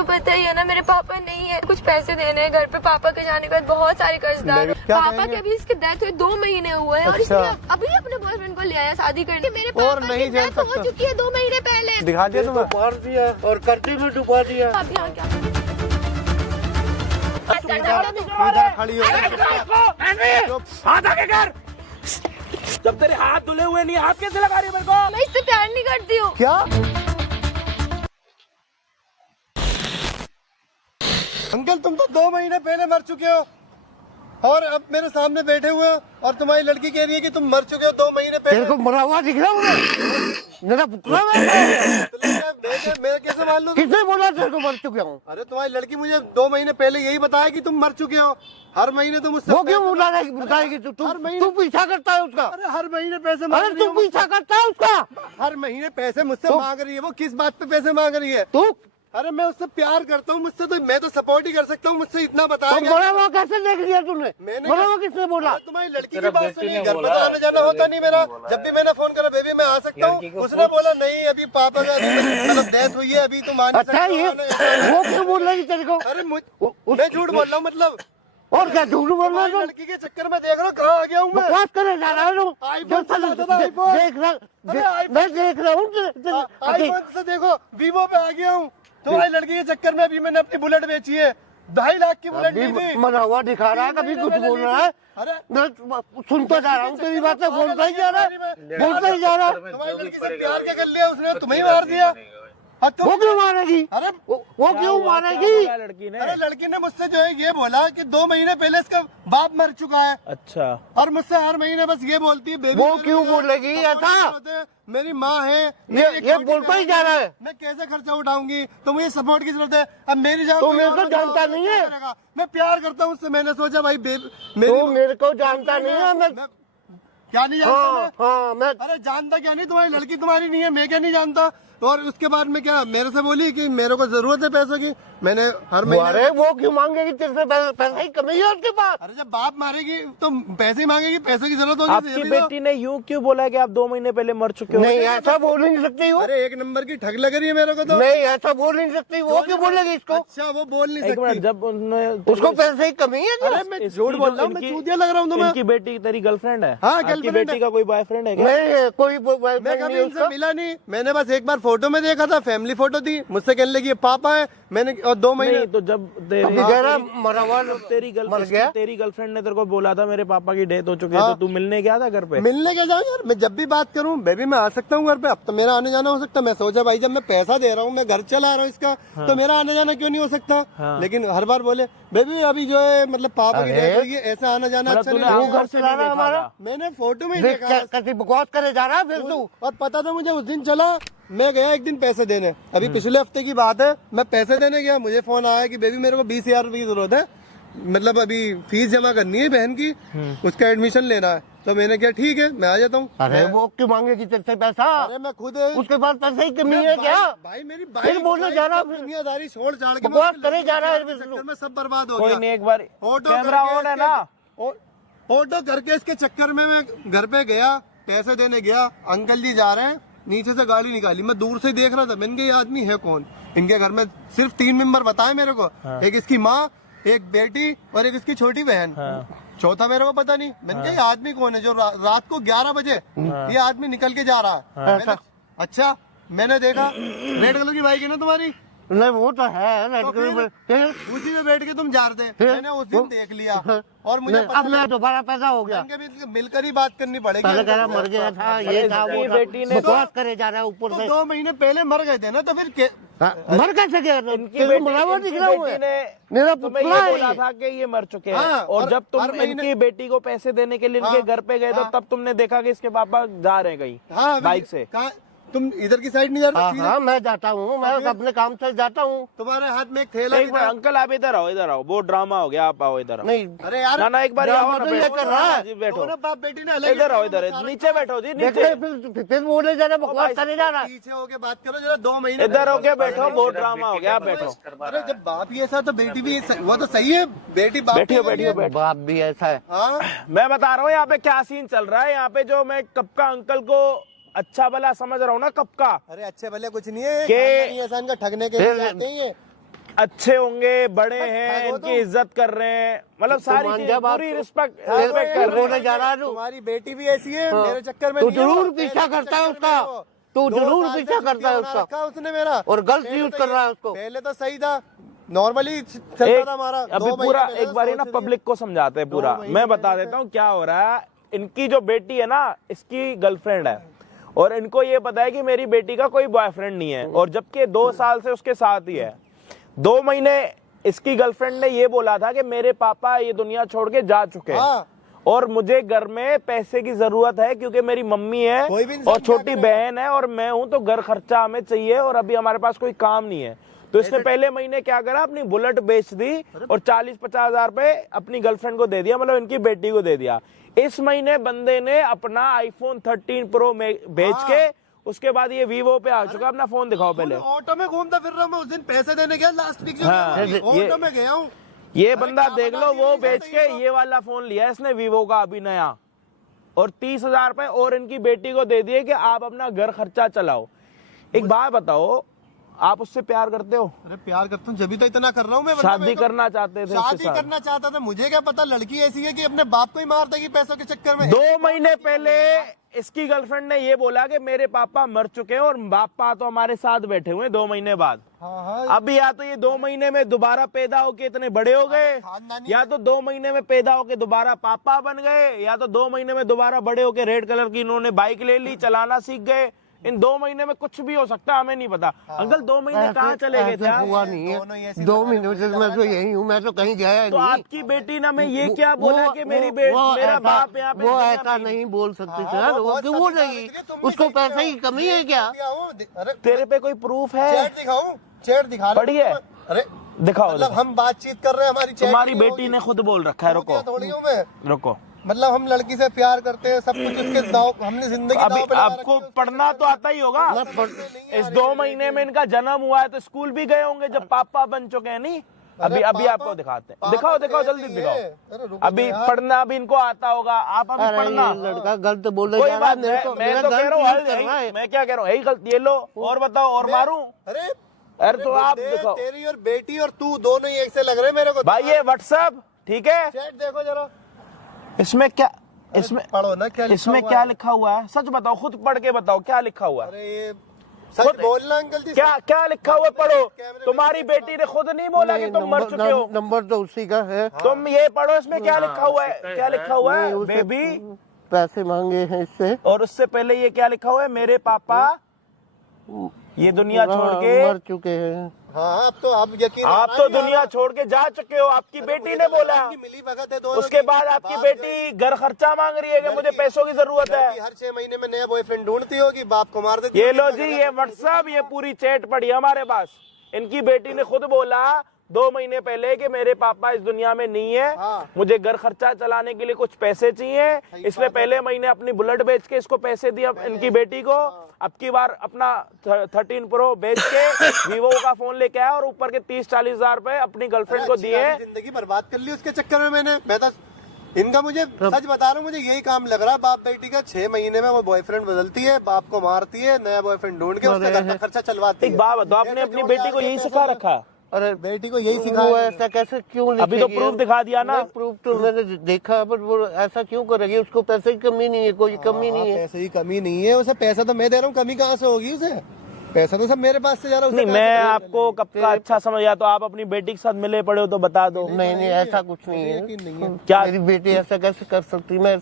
तो पता ही है ना, मेरे पापा नहीं है, कुछ पैसे देने हैं घर पे। पापा के जाने के बाद बहुत सारे कर्जदार। पापा के अभी इसके डेथ हुए 2 महीने हुए हैं। और इसने अभी अपने बॉयफ्रेंड को ले आया शादी करने। मेरे पापा की डेथ हो चुकी है 2 महीने पहले। दिखा दिया तुम्हें, मार दिया और कर्जे में डुबा दिया। आप यहाँ क्या खड़ी हो हाथ आगे कर। जब तेरे हाथ धुले हुए नहीं, हाथ कैसे लगा रही है मेरे को? मैं इससे प्यार नहीं करती हूँ। क्या? अंकल तुम तो 2 महीने पहले मर चुके हो और अब मेरे सामने बैठे हुए हो और तुम्हारी लड़की कह रही है कि तुम मर चुके हो 2 महीने पहले। तेरे को मरा हुआ दिख रहा हूँ मेरा पुतला मैं कैसे मान लूं? किसने बोला तेरे को मर चुका हूँ? अरे तुम्हारी लड़की मुझे 2 महीने पहले यही बताया कि तुम मर चुके हो। हर महीने तुम मुझसे वो क्यों बताएगी? तू पीछा करता है उसका? अरे हर महीने पैसे अरे मांग रही तू है पीछा करता है उसका? हर महीने पैसे मुझसे मांग रही है। वो किस बात पे पैसे मांग रही है? तू अरे मैं उससे प्यार करता हूँ, मुझसे तो मैं तो सपोर्ट ही कर सकता हूँ। मुझसे इतना बताया तो मरा हुआ कैसे देख लिया तूने? मरा हुआ किसने बोला? तुम्हारी लड़की की बात सुनी, घर पे तो आने जाना होता नहीं मेरा। जब भी मैंने फोन करा बेबी मैं आ सकता हूँ, उसने बोला नहीं अभी पापा का मतलब डेथ हुई है, अभी तुम आ नहीं अच्छा ये सकते। वो क्यों बोल रही तेरे को? अरे मैं झूठ बोल रहा हूँ मतलब। और क्या झूठ बोल रहा है? लड़की के चक्कर में देख रहा हूँ कहाँ आ गया हूँ मैं। बकवास करे जा रहा है तू। आईफोन से लाता था, आईफोन। मैं देख रहा हूँ। आईफोन से देखो वीवो पे आ गया हूँ। तुम्हारी लड़की के चक्कर में अभी मैंने अपनी बुलेट बेची है, 2.5 लाख की बुलेट ली थी। मरा हुआ दिखा रहा है, कभी कुछ बोल रहा है। अरे मैं सुनता जा रहा हूँ तेरी बातें, बोलता ही जा रहा है, बोलता ही जा रहा है। तुम्हारी लड़की से प्यार क्या कर लिया उसने? तुम्हें ही मार दिया। वो क्यों मारेगी? अरे वो क्यों मारेगी? लड़की ने अरे लड़की ने मुझसे जो है ये बोला कि 2 महीने पहले इसका बाप मर चुका है। अच्छा, और मुझसे हर महीने बस ये बोलती है बेबी। वो क्यों बोलेगी ऐसा? मेरी माँ है, ये बोलता ही जा रहा है। मैं कैसे खर्चा उठाऊंगी? तो मुझे सपोर्ट की जरूरत है। अब मेरी जान तो मेरे को जानता नहीं है। मैं प्यार करता हूँ उससे। मैंने सोचा भाई तो मेरे को जानता नहीं है। मैं क्या नहीं जानता? हाँ मैं अरे जानता क्या नहीं, तुम्हारी लड़की तुम्हारी नहीं है, मैं क्या नहीं जानता। और उसके बाद में क्या मेरे से बोली कि मेरे को जरूरत है पैसों की। मैंने हर महीने। अरे वो क्यों मांगेगी तेरे से? पैसा ही कमी है उसके पास। अरे जब बाप मारेगी तो पैसे ही मांगेगी, पैसे की जरूरत होगी। आपकी बेटी ने यूं क्यों बोला कि आप 2 महीने पहले मर चुके हो? नहीं ऐसा बोल नहीं सकती वो। अरे 1 नंबर की ठग लग रही है मेरे को तो। नहीं ऐसा बोल नहीं सकती वो। क्यों बोलेगी इसको? अच्छा वो बोल नहीं एक मिनट, सकती। जब उन्होंने उसको पैसे की कमी है क्या? अरे मैं झूठ बोल रहा हूँ, मैं चूतिया लग रहा हूँ तुम्हें। इनकी बेटी तेरी गर्लफ्रेंड है? हाँ, आपकी गर्लफ्रेंड बेटी है। का कोई बॉयफ्रेंड है क्या? नहीं कोई मैं कभी इनसे मिला नहीं। मैंने बस एक बार फोटो में देखा था, फैमिली फोटो थी। मुझसे कहने लगी ये पापा है। मैंने और 2 महीने नहीं, तो जब मरा हुआ मर गया। तेरी गर्लफ्रेंड ने तेरे को बोला था मेरे पापा की डेथ हो चुकी है, तो तू मिलने गया था घर पे? मिलने के जाओ यार, मैं जब भी बात करूं बेबी मैं आ सकता हूं घर पे। अब तो मेरा आने जाना हो सकता है। मैं सोचा भाई जब मैं पैसा दे रहा हूं, मैं घर चला रहा हूं इसका, तो मेरा आने जाना क्यों नहीं हो सकता? लेकिन हर बार बोले बेबी अभी जो है मतलब पापा की डेथ हुई है, ऐसा आना जाना अच्छा नहीं तूने लगेगा। घर चला रहा है हमारा। मैंने फोटो में ही देखा। कैसी बकवास करे जा रहा है फिर तू? और पता था मुझे उस दिन चला, मैं गया एक दिन पैसे देने। अभी पिछले हफ्ते की बात है, मैं पैसे देने गया, मुझे फोन आया कि बेबी मेरे को 20,000 रुपए की जरूरत है, मतलब अभी फीस जमा करनी है बहन की, उसका एडमिशन लेना है। तो मैंने कहा ठीक है मैं आ जाता हूँ। अरे वो क्यों मांगेगी तेरे से पैसा? अरे मैं खुद उसके पास पैसे की कमी है क्या? भाई मेरी फिर बोलने जा रहा है, दुनियादारी छोड़ छाड़ के बकवास करे जा रहा है फिर चक्कर में सब बर्बाद हो कोई गया। नहीं, एक बार ऑटो कैमरा करके ऑन है इसके- ना? ऑटो करके इसके चक्कर में मैं घर पे गया, पैसे देने गया, अंकल जी जा रहे हैं, नीचे से गाड़ी निकाली। मैं दूर से देख रहा था, मैंने कहा ये आदमी है कौन? इनके घर में सिर्फ 3 मेंबर बताए मेरे को। एक इसकी माँ, एक बेटी और एक इसकी छोटी बहन। चौथा मेरे को पता नहीं। मैंने कहा ये आदमी कौन है जो रात को 11 बजे ये आदमी निकल के जा रहा है? अच्छा मैंने देखा रेड कलर की बाइक है ना तुम्हारी, नहीं वो तो है उसी में बैठ के तुम जा रहे थे। मैंने उस दिन देख लिया और मुझे अब मैं दोबारा पैदा हो गया। मिलकर ही बात करनी पड़ेगी। पहले कह रहा मर गया था, ये था वो था। बेटी ने बकवास करे जा रहा है ऊपर से। 2 महीने पहले मर गए थे ना, तो फिर मर कैसे गया? मरा हुआ दिख रहा हूँ मेरा तुम्हें पुतला ये बोला है। था कि ये मर चुके हैं। हाँ, और जब तुम हर महीने- इनकी बेटी को पैसे देने के लिए इनके घर पे गए तो तब तुमने देखा कि इसके पापा जा रहे हैं कहीं बाइक से। तुम इधर की साइड नहीं जा रहे? हाँ मैं जाता हूँ, मैं अपने काम से जाता हूँ। तुम्हारे हाथ में एक थैला एक भी मिनट था। अंकल, आप इधर आओ, इधर आओ। वो ड्रामा हो गया, आप आओ इधर आओ। नहीं अरे यार ना ना एक बार ड्रामा आओ ना, तो ये बैठो कर रहा है। जी, बैठो दोनों बाप बेटी ने अलग इधर आओ, इधर नीचे बैठो जी, नीचे फिर बोले जा रहा बकवास करे जा रहा है। पीछे होके बात करो जरा। 2 महीने इधर होके बैठो, बहुत ड्रामा हो गया, आप बैठो। अरे जब बाप ही ऐसा तो बेटी भी वो तो सही है। बेटी बाप बैठियो की बैठियो है। बैठो। बाप भी ऐसा है। हाँ मैं बता रहा हूँ यहाँ पे क्या सीन चल रहा है। यहाँ पे जो मैं कब का अंकल को अच्छा भला समझ रहा हूँ ना, कब का। अरे अच्छे भले कुछ नहीं है, के- खानदानी ऐसा इनका ठगने के लिए आते ही है। अच्छे होंगे, बड़े हैं, इनकी इज्जत कर रहे हैं, मतलब सारी चीजें पूरी रिस्पेक्ट कर रहे हैं। जा रहा है तुम्हारी बेटी भी ऐसी है, मेरे चक्कर में तू नहीं है वो। जरूर पीछा करता है उसका, तू 2 जरूर साल से पीछा करता है छुट्टियां बना उसका रखा उसने मेरा, और गलत यूज कर रहा है उसको। पहले तो सही था, नॉर्मली चलता था हमारा। अभी पूरा एक बार ना पब्लिक को समझाते हैं पूरा। मैं बता देता हूँ क्या हो रहा है। इनकी जो बेटी है ना, इसकी गर्लफ्रेंड है और इनको ये पता है कि मेरी बेटी का कोई बॉयफ्रेंड नहीं है, और जबकि 2 साल से उसके साथ ही है। 2 महीने इसकी गर्लफ्रेंड ने ये बोला था कि मेरे पापा ये दुनिया छोड़ के जा चुके हैं और मुझे घर में पैसे की जरूरत है क्योंकि मेरी मम्मी है और छोटी बहन है और मैं हूं, तो घर खर्चा हमें चाहिए और अभी हमारे पास कोई काम नहीं है। तो इसने पहले महीने क्या करा, अपनी बुलेट बेच दी और 40-50 हजार रुपए अपनी गर्लफ्रेंड को दे दिया, मतलब इनकी बेटी को दे दिया। इस महीने बंदे ने अपना आईफोन 13 प्रो में बेच के उसके बाद ये वीवो पे आ चुका। अपना फोन दिखाओ पहले। ऑटो में घूमता फिर रहा हूँ मैं, उस दिन पैसे देने गया लास्ट वीक, ऑटो में गया हूँ। ये बंदा देख लो, वो बेच के ये वाला फोन लिया इसने वीवो का अभी नया, और 30 हजार रुपए और इनकी बेटी को दे दिए कि आप अपना घर खर्चा चलाओ। एक बात बताओ, आप उससे प्यार करते हो? अरे प्यार करता हूँ, जब तो इतना कर रहा हूँ मैं। शादी करना चाहते थे? शादी करना चाहता था, मुझे क्या पता लड़की ऐसी है कि अपने बाप को ही मार देगी पैसों के चक्कर में। 2 महीने पहले इसकी गर्लफ्रेंड ने ये बोला कि मेरे पापा मर चुके हैं और पापा तो हमारे साथ बैठे हुए हैं 2 महीने बाद। अभी या तो ये 2 महीने में दोबारा पैदा होके इतने बड़े हो गए, या तो 2 महीने में पैदा होके दोबारा पापा बन गए, या तो 2 महीने में दोबारा बड़े होके रेड कलर की इन्होंने बाइक ले ली, चलाना सीख गए। इन 2 महीने में कुछ भी हो सकता है, हमें नहीं पता। अंकल 2 महीने कहाँ चले गए थे आप? हुआ नहीं है 2 महीने से, मैं तो यही हूँ, मैं तो कहीं गया तो नहीं। आपकी बेटी ने मैं ये क्या बोला कि मेरी मेरा बाप यहाँ पे? वो ऐसा नहीं बोल सकते सर, वो क्यों बोल रही? उसको पैसे की कमी है क्या? तेरे पे कोई प्रूफ है? चैट दिखाऊं? चैट दिखा पढ़िए, अरे दिखाओ। मतलब हम बातचीत कर रहे हैं, हमारी तुम्हारी बेटी ने खुद बोल रखा है। रुको थोड़ी हूँ मैं, रुको। मतलब हम लड़की से प्यार करते हैं, सब कुछ उसके दाव, हमने जिंदगी अभी दाव पे लगा आपको रखी है। पढ़ना तो आता ही होगा। इस 2 महीने में इनका जन्म हुआ है तो स्कूल भी गए होंगे जब पापा बन चुके हैं। नहीं, अभी आपको दिखाते हैं। दिखाओ दिखाओ, जल्दी दिखाओ। अभी पढ़ना भी इनको आता होगा, आप अभी पढ़ना। लड़का गलत बोल कोई रहा बात है, नहीं, मैं तो कह रहा हूँ, मैं क्या कह रहा हूँ, यही गलती। ये लो और बताओ, और मारूं? अरे तो आप दिखाओ। तेरी और बेटी और तू दोनों ही एक से लग रहे हैं मेरे को। भाई ये व्हाट्सएप ठीक है, चैट देखो जरा, इसमें क्या, इसमें पढ़ो ना क्या इसमें क्या लिखा हुआ है? सच बताओ, खुद पढ़ के बताओ क्या लिखा हुआ है। अरे ये सच बोलना अंकल जी। क्या क्या लिखा हुआ है, पढ़ो। तुम्हारी बेटी ने खुद नहीं बोला कि तुम मर चुके हो। नंबर तो उसी का है। तुम ये पढ़ो, इसमें क्या लिखा हुआ है? क्या लिखा हुआ है? बेबी पैसे मांगे हैं इससे, और उससे पहले ये क्या लिखा हुआ है? मेरे पापा ये दुनिया छोड़ के मर चुके हैं। हाँ, अब तो आप यकीन, आप तो दुनिया छोड़ के जा चुके हो। आपकी बेटी ने बोला, मिली भगत है दोनों उसके की। बाद आपकी बेटी घर खर्चा मांग रही है कि मुझे पैसों की जरूरत है। हर 6 महीने में नया बॉयफ्रेंड ढूंढती होगी, बाप को मार देती ये होगी। लो जी, ये व्हाट्सएप, ये पूरी चैट पड़ी हमारे पास। इनकी बेटी ने खुद बोला 2 महीने पहले कि मेरे पापा इस दुनिया में नहीं है, मुझे घर खर्चा चलाने के लिए कुछ पैसे चाहिए। इसने पहले महीने अपनी बुलेट बेच के इसको पैसे दिया इनकी बेटी को। अब की बार अपना 13 प्रो बेच के वीवो का फोन लेके आया और ऊपर के 30-40 हजार रुपए अपनी गर्लफ्रेंड को दिए। जिंदगी बर्बाद कर ली उसके चक्कर में मैं तो इनका, मुझे सच बता रहा हूँ, मुझे यही काम लग रहा है। बाप बेटी का 6 महीने में वो बॉयफ्रेंड बदलती है, बाप को मारती है, नया बॉयफ्रेंड ढूंढ के उससे घर का खर्चा चलवाती है। एक बात बताओ, आपने अपनी बेटी को यही सिखा रखा? अरे बेटी को यही वो सिखाया। ऐसा कैसे क्यों? अभी तो प्रूफ दिखा दिया ना। प्रूफ तो मैंने देखा, पर वो ऐसा क्यों करेगी? उसको पैसे की कमी नहीं है, कोई कमी नहीं है। पैसे की कमी नहीं है उसे, पैसा तो मैं दे रहा हूँ, कमी कहाँ से होगी उसे? पैसा तो सब मेरे पास से जा रहा है। नहीं, मैं आपको कब का अच्छा समझ या तो आप अपनी बेटी के साथ मिले पड़े हो तो बता दो। नहीं ऐसा कुछ नहीं है। क्या मेरी बेटी ऐसा कैसे कर सकती? मैं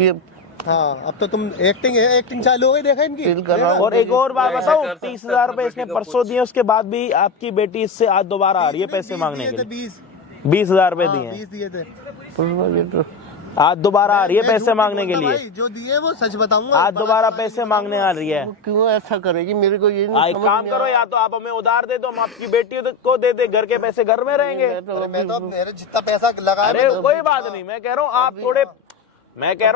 ये हाँ, अब तो तुम एक्टिंग है, एक्टिंग चालू हो गई, देखा इनकी। फील कर रहा हूँ। और एक और बात बताओ, 30 हजार रुपए इसने परसों दिए, उसके बाद भी आपकी बेटी इससे आज दोबारा आ रही है पैसे मांगने के लिए। 20 हजार रुपए दिए 20 दिए थे, तो आज दोबारा आ रही है पैसे मांगने के लिए। जो दिए वो सच बताऊंगा, आज दोबारा पैसे मांगने आ रही है। क्यों ऐसा करेगी? मेरे को ये नहीं एक समझ काम करो, या तो आप हमें उधार दे दो, हम आपकी बेटी को दे दे, घर के पैसे घर में रहेंगे। मैं तो मेरे जितना पैसा लगा। अरे कोई बात नहीं, मैं कह रहा हूँ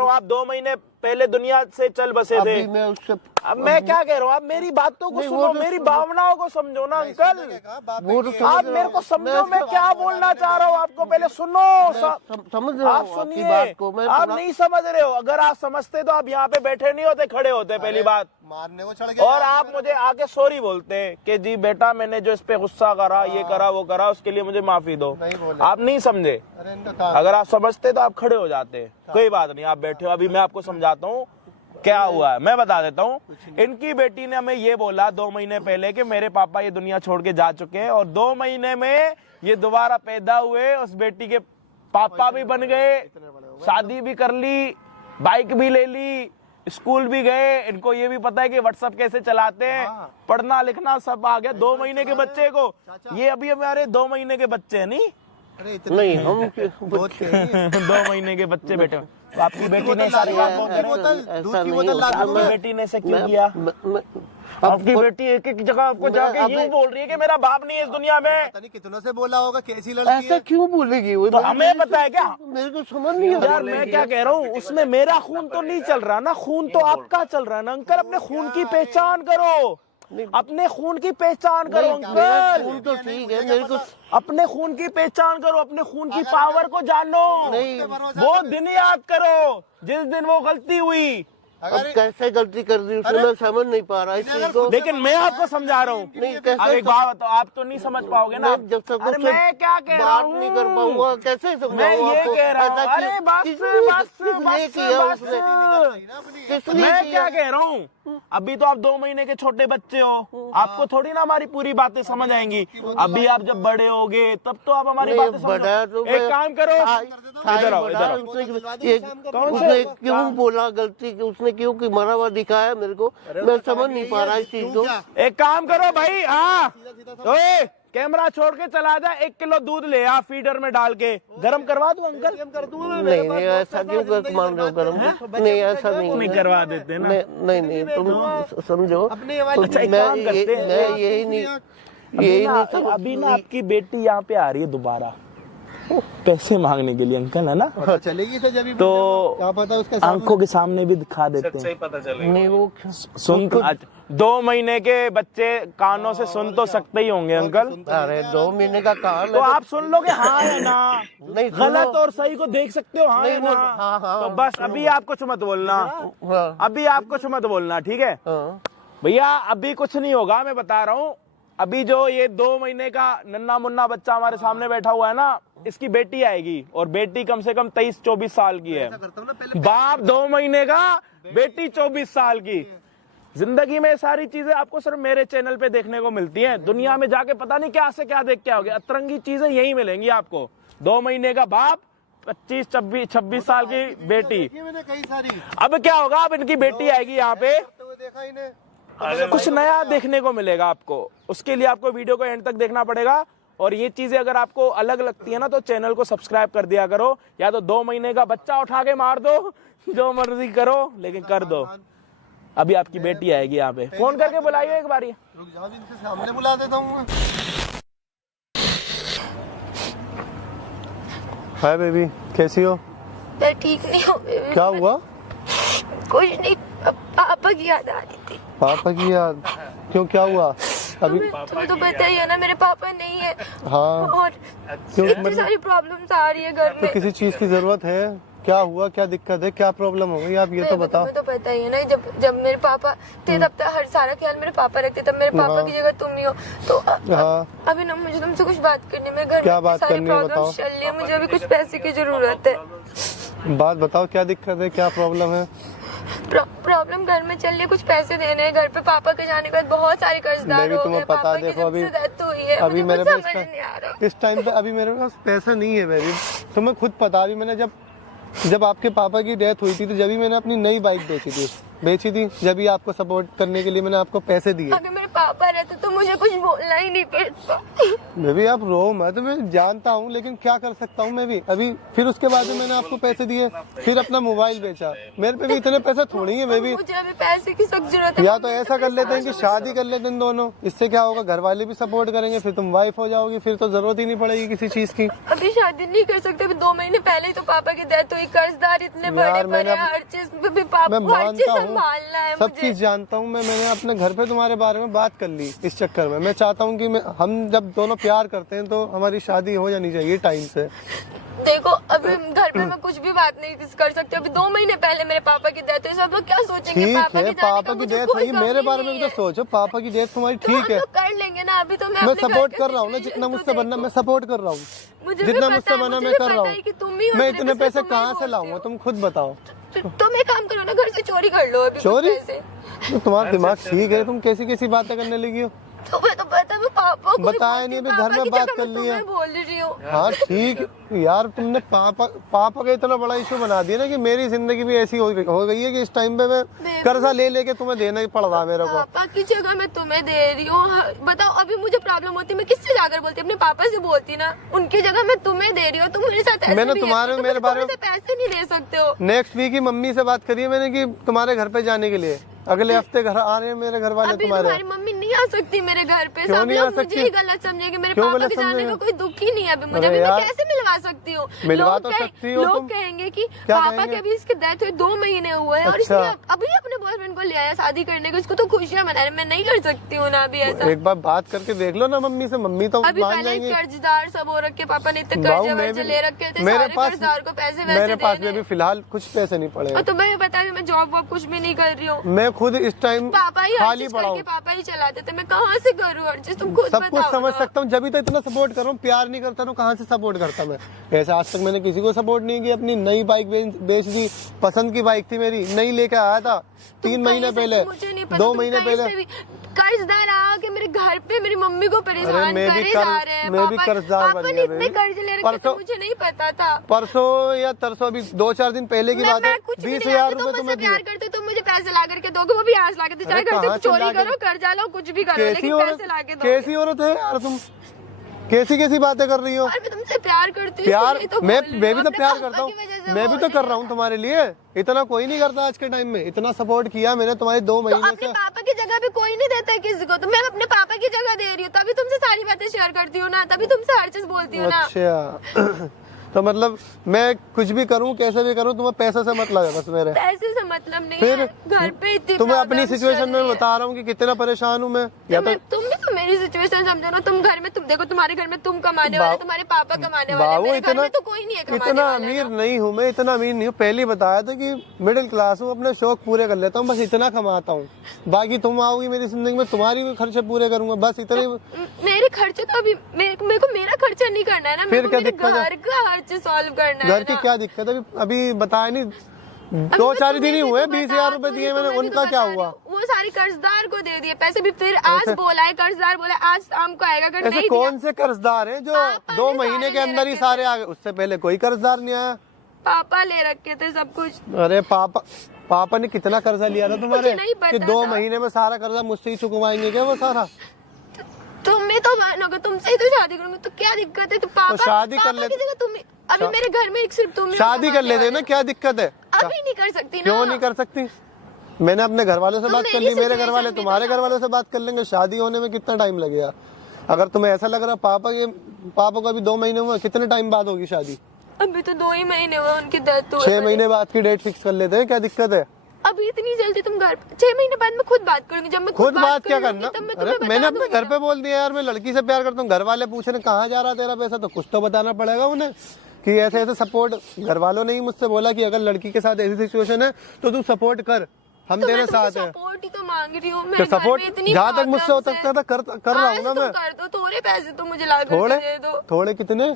आप 2 महीने पहले दुनिया से चल बसे थे। अभी मैं उससे अब मैं क्या कह रहा हूँ, आप मेरी बातों को सुनो, मेरी भावनाओं को समझो ना अंकल। वो तो आप मेरे को समझो, मैं क्या बोलना चाह रहा हूँ आपको, पहले सुनो। समझ रहा आप हूँ आपकी सुनिए, बात को। मैं आप नहीं समझ रहे हो। अगर आप समझते तो आप यहाँ पे बैठे नहीं होते, खड़े होते पहली बात। मारने को चढ़ गया और आप मुझे आके सॉरी बोलते कि जी बेटा मैंने जो इस पे गुस्सा करा, ये करा वो करा, उसके लिए मुझे माफी दो। आप नहीं समझे। अरे इनका काम अगर आप समझते तो आप खड़े हो जाते। कोई बात नहीं, आप बैठे हो। अभी मैं आपको समझाता हूँ क्या हुआ है, मैं बता देता हूँ। इनकी बेटी ने हमें ये बोला 2 महीने पहले कि मेरे पापा ये दुनिया छोड़ के जा चुके हैं, और 2 महीने में ये दोबारा पैदा हुए, उस बेटी के पापा भी बन गए, शादी भी कर ली, बाइक भी ले ली, स्कूल भी गए। इनको ये भी पता है कि व्हाट्सएप कैसे चलाते हैं, पढ़ना लिखना सब आ गया। 2 महीने के बच्चे को, ये अभी हमारे 2 महीने के बच्चे हैं। नहीं नहीं हम 2 महीने के बच्चे बेटे। तो आपकी बेटी ने सारी बात बोल रही, दूध की बोतल ला आपकी बेटी ने ऐसे क्यों किया? आपकी बेटी एक एक जगह आपको जाके यूं बोल रही है कि मेरा बाप नहीं है इस दुनिया में। पता नहीं कितनों से बोला होगा, कैसी लड़की ऐसा है। क्यों बोलेगी वो? तो हमें पता है क्या? मेरे को समझ नहीं आ यार मैं क्या कह रहा हूँ, उसमें मेरा खून तो नहीं चल रहा ना, खून तो आपका चल रहा है ना अंकल। अपने खून की पहचान करो, अपने खून की पहचान करो अंकल। खून तो ठीक है, मेरे को अपने खून की पहचान करो, अपने खून की पावर को जानो। नहीं, वो दिन याद करो जिस दिन वो गलती हुई। अब कैसे गलती कर दी उसने, मैं समझ नहीं पा रहा इस चीज को। लेकिन मैं आपको समझा रहा हूँ। नहीं, कैसे अब एक बात बताओ, आप तो नहीं समझ पाओगे ना। जब तक अरे मैं क्या कह रहा हूँ, नहीं कर पाऊंगा, कैसे मैं समझाऊं ये आपको? कह रहा हूँ। ऐसा अरे क्यों? बस किसने बस किया बस उसने? बस। किसने मैं किया? क्या कह रहा हूँ, अभी तो आप 2 महीने के छोटे बच्चे हो, आपको थोड़ी ना हमारी पूरी बातें समझ आएंगी। अभी आप जब बड़े होगे तब तो आप हमारी बातें बड़ा तो समझो। एक काम करो, इधर आओ, इधर आओ। उसने क्यों बोला गलती, उसने क्यों कि मरा हुआ दिखाया मेरे को, मैं समझ नहीं पा रहा इस चीज को। एक काम करो भाई, हाँ ओए कैमरा छोड़ के चला जा, 1 किलो दूध ले आ, फीडर में डाल के गर्म करवा दूं अंकल? नहीं नहीं, ऐसा क्यों कर मान रहे हो गर्म? नहीं ऐसा नहीं करवा देते ना। नहीं तुम समझो। अच्छा एक मैं काम करते हैं, मैं यही नहीं अभी ना आपकी बेटी यहाँ पे आ रही है दोबारा पैसे मांगने के लिए अंकल, है ना? चलेगी तो जब तो क्या पता उसके आंखों के सामने भी दिखा देते हैं। पता चलेगा। नहीं वो सुन तो 2 महीने के बच्चे कानों से सुन तो सकते ही होंगे अंकल। अरे 2 महीने का कान तो आप सुन लोगे हाँ या ना, नहीं गलत और सही को देख सकते हो हाँ या ना। हाँ, तो बस अभी आप कुछ मत बोलना, हाँ, अभी आप कुछ मत बोलना, ठीक है हाँ। भैया? अभी कुछ नहीं होगा, मैं बता रहा हूँ। अभी जो ये 2 महीने का नन्ना मुन्ना बच्चा हमारे सामने बैठा हुआ है ना, इसकी बेटी आएगी, और बेटी कम से कम 23-24 साल की है। बाप 2 महीने का, बेटी 24 साल की। जिंदगी में सारी चीजें आपको सिर्फ मेरे चैनल पे देखने को मिलती हैं। दुनिया में जाके पता नहीं क्या से क्या देख के आओगे, अतरंगी चीजें यही मिलेंगी आपको। 2 महीने का बाप, 25-26 साल की बेटी। मैंने कई सारी। अब क्या होगा, अब इनकी बेटी आएगी यहाँ पे, देखा इन्हें, कुछ नया देखने को मिलेगा आपको। उसके लिए आपको वीडियो को एंड तक देखना पड़ेगा। और ये चीजें अगर आपको अलग लगती है ना, तो चैनल को सब्सक्राइब कर दिया करो, या तो 2 महीने का बच्चा उठा के मार दो, जो मर्जी करो, लेकिन कर दो। अभी आपकी बेटी आएगी यहाँ पे, फोन करके बुलाइए एक बारी। रुक जाओ, इनसे सामने बुला देता हूँ। हाय बेबी, कैसी हो? मैं ठीक नहीं हूँ बेबी। क्या हुआ? कुछ नहीं, पापा की याद आ रही थी। पापा की याद? क्यों, क्या हुआ? अभी तुम्हें तो पता ही है ना, मेरे पापा नहीं है। हाँ, और इतनी सारी प्रॉब्लम्स आ रही है घर तो में। किसी चीज की जरूरत है? क्या हुआ, क्या दिक्कत है, क्या प्रॉब्लम हो गई, आप ये तो बताओ। तुम्हें तो पता ही है ना, जब मेरे पापा थे तब तक हर सारा ख्याल मेरे पापा रखते, तब मेरे पापा की जगह तुम ही हो। तो हाँ, अभी ना मुझे तुमसे कुछ बात करनी है। घर क्या में बात सारी करनी है, बताओ। प्रॉब्लम्स चल रही है, मुझे अभी कुछ पैसे की जरूरत है। बात बताओ, क्या दिक्कत है, क्या प्रॉब्लम है? प्रॉब्लम घर में चल रही है, कुछ पैसे देने हैं घर पे। पापा के जाने के बाद बहुत सारे कर्जदार हो गए। पता, देखो अभी मेरे पास इस टाइम पे अभी मेरे पास पैसा नहीं है बेबी, तुम्हें खुद पता। अभी मैंने जब आपके पापा की डेथ हुई थी, तो जब ही मैंने अपनी नई बाइक बेची थी, जब ही आपको सपोर्ट करने के लिए मैंने आपको पैसे दिए। अगर मेरे पापा रहते तो मुझे कुछ बोलना ही नहीं पड़ता। मैं भी आप रो मत, मैं जानता हूँ, लेकिन क्या कर सकता हूँ मैं भी। अभी फिर उसके बाद में मैंने आपको पैसे दिए, फिर अपना मोबाइल बेचा। मेरे पे भी इतने पैसे थोड़ी है। मैं भी मुझे अभी पैसे की सख्त जरूरत है। या तो ऐसा कर लेते हैं कि शादी कर लेते हैं दोनों, इससे क्या होगा, घर वाले भी सपोर्ट करेंगे, फिर तुम वाइफ हो जाओगी, फिर तो जरूरत ही नहीं पड़ेगी किसी चीज की। अभी शादी नहीं कर सकते, अभी 2 महीने पहले ही तो पापा की डेथ हुई, कर्जदार इतने बड़े यार, बड़े, हर चीज में भी पापा, मैं हर चीज मानता हूँ, संभालना है सब मुझे। चीज जानता हूँ मैंने अपने घर पे तुम्हारे बारे में बात कर ली इस चक्कर में। मैं चाहता हूँ कि हम जब दोनों प्यार करते हैं तो हमारी शादी हो जानी चाहिए टाइम से। देखो अभी घर पे मैं कुछ भी बात नहीं कर सकती। अभी 2 महीने पहले मेरे पापा की डेथ हुई, सब लोग क्या सोचेंगे? ठीक पापा है, की जाने पापा का की मुझे डेथ कोई हुई, गम मेरे ही बारे में नहीं भी है। तो सोचो। पापा की डेथ तुम्हारी तो ठीक हम है, लोग कर लेंगे ना। अभी तो मैं मैं अपने सपोर्ट घर कर रहा हूँ ना, situation जितना तो मुझसे बनना देखो। मैं सपोर्ट कर रहा हूँ, मुझे भी जितना पता मुझसे है, बना मुझे मैं भी कर रहा पता है कि तुम ही हूँ। हो, मैं इसलिए इतने मैं पैसे सिर्फ तुम्हें कहाँ से बोलती लाऊंगा, हूँ। तुम खुद बताओ। तुम एक काम करो ना, घर से चोरी कर लो अभी। चोरी? पैसे तो तुम्हारा दिमाग ठीक है, तुम कैसी कैसी बातें करने लगी हो? तुम्हें तो पता है, मैं पापा को बताया नहीं, अभी घर में बात कर ली है। बोल रही हूँ। हाँ ठीक यार, तुमने पापा का इतना बड़ा इशू बना दिया ना कि मेरी जिंदगी भी ऐसी हो गई है कि इस टाइम पे मैं कर्जा ले लेके तुम्हें देना ही पड़ रहा है मेरे को। पापा की जगह मैं तुम्हें दे रही हूँ। बताओ अभी मुझे प्रॉब्लम होती, मैं किससे जाकर बोलती? अपने पापा से बोलती ना। उनकी जगह मैं तुम्हें दे रही हूँ, तुम मेरे साथ ऐसे मैंने भी तुम्हारे है, मेरे बारे में पैसे नहीं दे सकते हो। नेक्स्ट वीक ही मम्मी से बात करी है मैंने कि तुम्हारे घर पे जाने के लिए अगले हफ्ते घर आ रहे हैं मेरे घर वाले अभी तुम्हारे। तुम्हारी मम्मी नहीं आ सकती मेरे घर पे। क्यों सब नहीं आ लोग मुझे सकती? ही गलत समझेंगे। मेरे क्यों पापा गलत के जाने समझेंगे? का कोई दुख ही नहीं है अभी मुझे। अरे अभी मैं यार, कैसे मिलवा सकती हूँ? मिलवा तो सकती हो लोग तुम। कहेंगे कि क्या पापा कहेंगे? के अभी इसकी डेथ हुई 2 महीने हुए हैं और अच्छा। इसने अभी अपने बॉयफ्रेंड को ले आया शादी करने को। इसको तो खुशियां मना रहे, मैं नहीं कर सकती हूँ ना अभी ऐसा। एक बार बात करके देख लो ना मम्मी से, मम्मी तो अभी मान पहले जाएंगे। कर्जदार सब हो रखे, पापा ने इतने बाबू, कर्जे मैं वर्जे भी- ले रखे थे, मेरे सारे पास कर्जदार को पैसे वैसे मेरे पास में देने। भी फिलहाल कुछ पैसे नहीं पड़े और तुम्हें पता है मैं जॉब वॉब कुछ भी नहीं कर रही हूँ। मैं खुद इस टाइम पापा ही हर खाली चीज पड़ा करके हूँ। पापा ही चलाते थे, मैं कहाँ से करूँ हर चीज? तुम खुद सब कुछ बताओ समझ ना। सकता हूँ, जब तो इतना सपोर्ट कर रहा हूँ। प्यार नहीं करता तो कहाँ से सपोर्ट करता मैं? ऐसे आज तक मैंने किसी को सपोर्ट नहीं किया। अपनी नई बाइक बेच दी, पसंद की बाइक थी मेरी, नई लेके आया था 3 महीने पहले, 2 महीने पहले। कर्जदार आके मेरे घर पे मेरी मम्मी को परेशान मैं भी करे जा रहे हैं। मैं भी पापा- कर्जदार पापा बन ने गया इतने बेबी। कर्ज ले रखे थे, मुझे नहीं पता था। परसों या तरसों, अभी 2-4 दिन पहले की बात है, मैं कुछ भी नहीं 20,000 जानती, रुपए तुम तुम्हें मुझसे प्यार दिए। करते तुम मुझे पैसे ला करके दोगे, वो भी आज ला के दो। चाहे अरे घर से कहाँ से चोरी ला के- करो, कर्जा लो, कुछ भी करो, कैसी लेकिन औरत, पैसे ला के दो। कैसी औरत है यार तुम? कैसी बातें कर रही हो? और मैं तुमसे प्यार करती हूँ, प्यार इसलिए तो मैं बोल रही भी हूँ। तो अपने प्यार पापा करता की वजह से हूँ, मैं भी बोल तो रही कर रहा हूँ तुम्हारे लिए। इतना कोई नहीं करता आज के टाइम में। इतना सपोर्ट किया मैंने तुम्हारे 2 तो महीने अपने से। पापा की जगह पे कोई नहीं देता है किसी को, तो मैं अपने पापा की जगह दे रही हूँ, तभी तुमसे सारी बातें शेयर करती हूँ ना, तभी तुमसे हर चीज बोलती हूँ ना। अच्छा तो मतलब मैं कुछ भी करूं, कैसे भी करूं, तुम्हें पैसे से मतलब है बस मेरे? पैसे से मतलब नहीं फिर है, घर पे इतनी तुम्हें अपनी problems सिचुएशन चल में रही है। बता रहा हूँ कि कितना परेशान हूँ मैं। या तो तुम भी तो मेरी सिचुएशन समझो ना। तुम घर में, तुम देखो तुम्हारे घर में तुम कमाने वाले, तुम्हारे पापा कमाने वाले, बाबू मेरे घर इतना में तो कोई नहीं है कमाने इतना वाला अमीर ना। नहीं हूँ मैं, इतना अमीर नहीं हूँ। पहले ही बताया था कि मिडिल क्लास हूँ, अपने शौक पूरे कर लेता हूँ, बस इतना कमाता हूँ। बाकी तुम आओगी मेरी जिंदगी में, तुम्हारी भी खर्चे पूरे करूंगा, बस इतने। मेरे खर्चे तो अभी मेरे को मेरा खर्चा नहीं करना है ना, मेरे को क्या मेरे दिक्कत है? घर का हर चीज सॉल्व करना है घर की ना। क्या दिक्कत है? अभी बताया नहीं, 2-4 दिन ही हुए, 20,000 रुपए दिए मैंने, उनका क्या हुआ? वो सारी कर्जदार को दे दिए पैसे भी। फिर आज बोला है कर्जदार, बोला आज शाम को आएगा, अगर ऐसे नहीं कौन से कर्जदार हैं जो पापा 2 ने महीने सारे के ले अंदर ही रखे सारे आ गए? उससे पहले कोई कर्जदार नहीं आया। पापा ले रखे थे सब कुछ। अरे पापा ने कितना कर्जा लिया था तुम्हारे? नहीं पता कि 2 था। महीने में सारा कर्जा मुझसे ही चुकवाएंगे क्या वो सारा? तुम्हें तो मानोगे, तुमसे ही तो शादी करूंगी, तो क्या दिक्कत है? तो पापा तो शादी कर पापा लेते- की जगह तुम अभी मेरे घर में एक सिर्फ तुम ही शादी कर कमाने लेते वाले ना, क्या दिक्कत है? हो। अभी नहीं कर सकती ना। क्यों नहीं कर सकती? मैंने अपने घर वालों से तुम बात कर मेरी ली, मेरे घर situation वाले भी तो तुम्हारे घर वालों से बात कर लेंगे। शादी होने में कितना टाइम लगेगा? अगर तुम्हें ऐसा लग रहा है पापा को अभी 2 महीने हुए, कितने टाइम बाद होगी शादी? अभी तो 2 ही महीने हुए उनकी डेथ हुए। 6 महीने बाद की डेट फिक्स कर लेते हैं, क्या दिक्कत है? अभी इतनी जल्दी तुम घर 6 महीने बाद मैं खुद बात करूंगी। जब मैं खुद बात क्या कर लूंगी, करना? तब मैं अरे तुम्हें मैंने बता अपने दूंगी घर ना। पे बोल दिया यार मैं लड़की से प्यार करता हूँ। घर वाले पूछ रहे कहाँ जा रहा तेरा पैसा, तो कुछ तो बताना पड़ेगा उन्हें कि ऐसे ऐसे सपोर्ट। घर वालों ने ही मुझसे बोला कि अगर लड़की के साथ ऐसी सिचुएशन है तो तू सपोर्ट कर, हम तो तेरे मैं तुमसे साथ हैं। सपोर्ट ही तो मांग रही हूँ। तो मेरे घर सपोर्ट में इतनी जहाँ तक मुझसे हो problems सकता था कर रहा हूँ ना तो मैं। कर दो, थोड़े पैसे तो मुझे ला थोड़े करके दे दो। थोड़े कितने?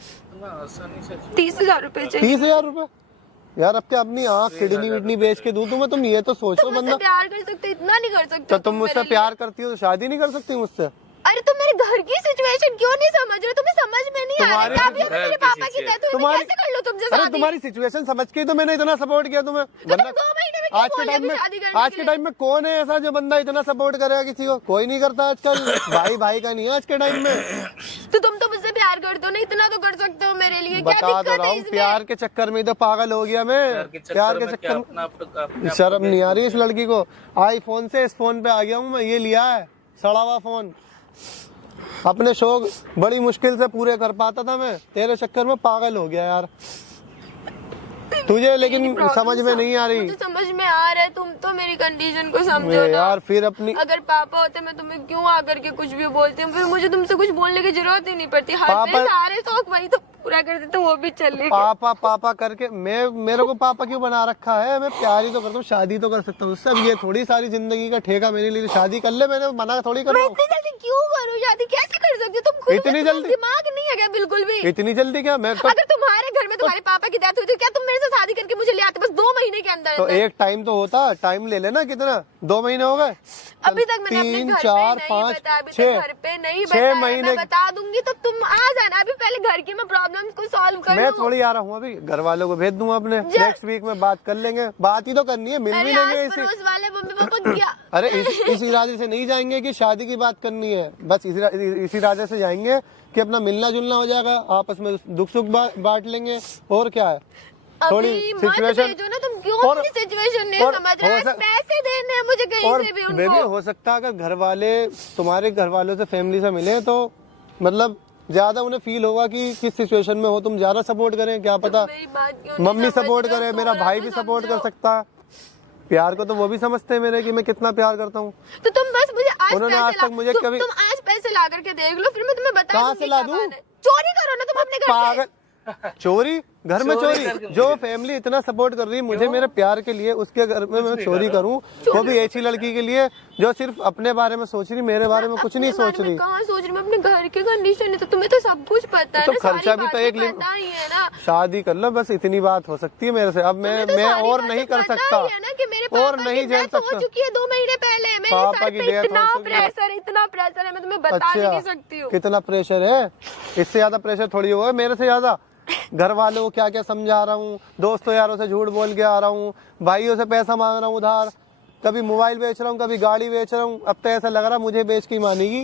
30,000 रुपए चाहिए। 30,000 रुपए? यार अब क्या अपनी आँख किडनी विडनी बेच के दूं तुम्हें? तुम ये तो सोचो तुम मुझसे बंदा। प्यार कर सकते, इतना नहीं कर सकते तो हो तुम मुझसे मेरे लिए। प्यार करती हो तो शादी नहीं कर सकती मुझसे? अरे तुम मेरे घर की सिचुएशन क्यों नहीं समझ रहे? तुम्हें समझ में नहीं आ रहा तुम्हारी- है। अभी मेरे पापा की डेथ हुई, मैं तुम्हारी- कैसे कर लूं तुमसे अरे शादी? तुम्हारी सिचुएशन समझ के ही तो मैंने इतना सपोर्ट किया तुम्हें। तुम 2 महीने में क्यों आज के बोले टाइम अभी में शादी करने आज के के लिए? टाइम में कौन है ऐसा जो बंदा इतना सपोर्ट करेगा किसी को? कोई नहीं करता आजकल। भाई भाई का नहीं है आज के टाइम में। तो तुम तो मुझसे इतना तो कर सकते हो मेरे लिए, क्या बता तो दिक्कत रहा है हूँ, इसमें? प्यार के चक्कर में तो पागल हो गया मैं। प्यार के चक्कर में शर्म नहीं आ रही इस लड़की को। आईफोन से इस फोन पे आ गया हूँ मैं, ये लिया है सड़ा हुआ फोन। अपने शौक बड़ी मुश्किल से पूरे कर पाता था मैं, तेरे चक्कर में पागल हो गया यार। तुझे लेकिन समझ में नहीं आ रही। मुझे समझ में आ रहा है, तुम तो मेरी कंडीशन को समझो ना यार। फिर अपनी अगर पापा होते मैं तुम्हें क्यों आकर के कुछ भी बोलती हूँ, फिर मुझे तुमसे कुछ बोलने की जरूरत ही नहीं पड़ती। हर पापा- सारे शौक वही तो पूरा कर देते, वो भी चलेगा। पापा पापा करके मेरे को पापा क्यों बना रखा है? मैं प्यार ही तो करता हूँ, शादी तो कर सकता हूँ। सब ये थोड़ी सारी जिंदगी का ठेका मेरे लिए। शादी कर ले, मैंने मना थोड़ी कर मैं रहा हूँ। इतनी जल्दी क्यों करूँ शादी? कैसे कर सकती हो तुम? खुद इतनी में जल्दी? दिमाग नहीं है क्या बिल्कुल भी? इतनी जल्दी क्या? मैं तो अगर तुम्हारे घर में तुम्हारे पापा की डेथ हुई थी, क्या तुम मेरे से शादी करके मुझे ले आते बस 2 महीने के अंदर? तो एक टाइम तो होता, टाइम ले लेना। कितना 2 महीने हो गए? अभी तक मैंने अपने 3, घर 4, पे 5, नहीं बताया, अभी 6 तक घर पे नहीं 6 बताया। महीने मैं बता दूंगी तो तुम आ जाना। अभी पहले घर की मैं प्रॉब्लम को सॉल्व कर मैं लूं। थोड़ी आ रहा हूँ अभी, घर वालों को भेज दूंगा अपने। नेक्स्ट वीक में बात कर लेंगे। बात ही तो करनी है, मिल भी अरे लेंगे आस इसी। पड़ोस वाले मम्मी पापा क्या? अरे इस इरादे से नहीं जाएंगे कि शादी की बात करनी है, बस इस इरादे से जाएंगे कि अपना मिलना जुलना हो जाएगा, आपस में दुख सुख बांट लेंगे। और क्या है, थोड़ी अभी मत सिचुएशन भेजो ना, तुम क्यों और- अपनी सिचुएशन नहीं और समझ हो रहे? सक- पैसे देने हैं मुझे कहीं और से भी बेबी उनको। हो सकता है अगर घर वाले तुम्हारे घर वालों से फैमिली से मिले तो मतलब ज्यादा उन्हें फील होगा कि किस सिचुएशन में हो तुम, ज्यादा सपोर्ट करें। क्या पता मेरी बात क्यों नहीं मम्मी समझ सपोर्ट रहे हो? करे, मेरा थोड़ा भाई तो भी सपोर्ट कर समझो। सकता है। प्यार को तो वो भी समझते हैं मेरे कि मैं कितना प्यार करता हूँ। तो तुम बस मुझे आज उन्होंने पैसे आज तक मुझे कभी- तुम आज पैसे ला करके देख लो, फिर मैं तुम्हें बता कहाँ दूंगी से ला क्या दूं? बात है। चोरी करो ना तुम अपने घर से। पागल, चोरी? घर में चोरी? जो फैमिली इतना सपोर्ट कर रही है मुझे मेरे प्यार के लिए, उसके घर में मैं चोरी करूं? वो भी ऐसी लड़की के लिए जो सिर्फ अपने बारे में सोच रही, मेरे बारे में कुछ नहीं सोच रही। कहाँ सोच रही? मैं अपने घर की कंडीशन है तो तुम्हें तो सब कुछ पता है तो ना, खर्चा सारी भी तो बातें एक लिमिट- पता ही है ना। शादी कर लो, बस इतनी बात हो सकती है मेरे से। अब तुम्हें तो मैं सारी और बातें नहीं कर पता सकता ही है ना कि मेरे और पापा नहीं की झेल death हो सकता। चुकी है 2 महीने पहले। मेरे पापा सर की पे death हो इतना चुकी है। प्रेशर है, मैं तुम्हें बता भी नहीं सकती हूँ। कितना प्रेशर है? इससे ज्यादा प्रेशर थोड़ी होगा मेरे से ज्यादा। घर वालों को क्या क्या समझा रहा हूँ, दोस्तों यारों से झूठ बोल के आ रहा हूँ, भाइयों से पैसा मांग रहा हूँ उधार, कभी मोबाइल बेच रहा हूँ, कभी गाड़ी बेच रहा हूँ। अब तो ऐसा लग रहा मुझे बेच के ही मानेगी।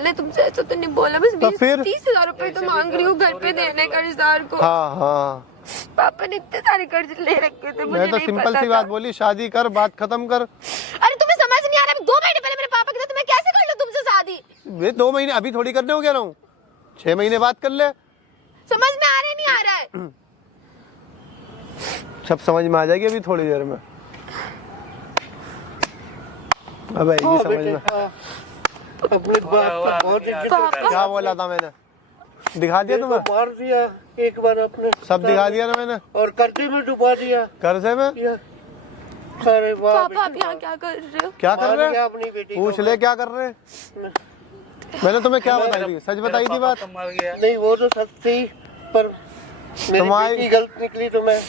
नहीं तुमसे ऐसा तो नहीं बोला, बस तो फिर? 20-30 हजार रुपए तो मांग रही हूँ घर पे देने कर्जदार को। हाँ हाँ, पापा ने इतने सारे कर्ज ले रखे थे, मुझे मैं तो नहीं सिंपल पता सी था। बात बोली, शादी कर, बात खत्म कर। अरे तुम्हें समझ नहीं आ रहा? अभी 2 महीने पहले मेरे पापा के साथ मैं कैसे कर लूं तुमसे शादी? वे 2 महीने अभी थोड़ी करने हो गया रहा हूँ, 6 महीने बात कर ले। समझ में आ रहा है नहीं आ रहा है? सब समझ में आ जाएगी अभी थोड़ी देर में। अब आएगी समझ में। अपने बाप का बहुत इज्जत पापा क्या बोला था मैंने? दिखा दिया तुम्हें? मार दिया एक बार अपने, सब दिखा दिया ना मैंने। और कर्जे में डुबा दिया। कर्जे में? अरे वाह पापा आप यहाँ क्या कर रहे हो? क्या कर मार रहे दिया हैं? अपनी बेटी पूछ को। ले क्या कर रहे हैं? मैंने तुम्हें क्या बताई थी? सच बताई थी बात? नहीं वो तो सच थी, पर मेरी तुम्हारी- बेटी गलत निकली तो मैं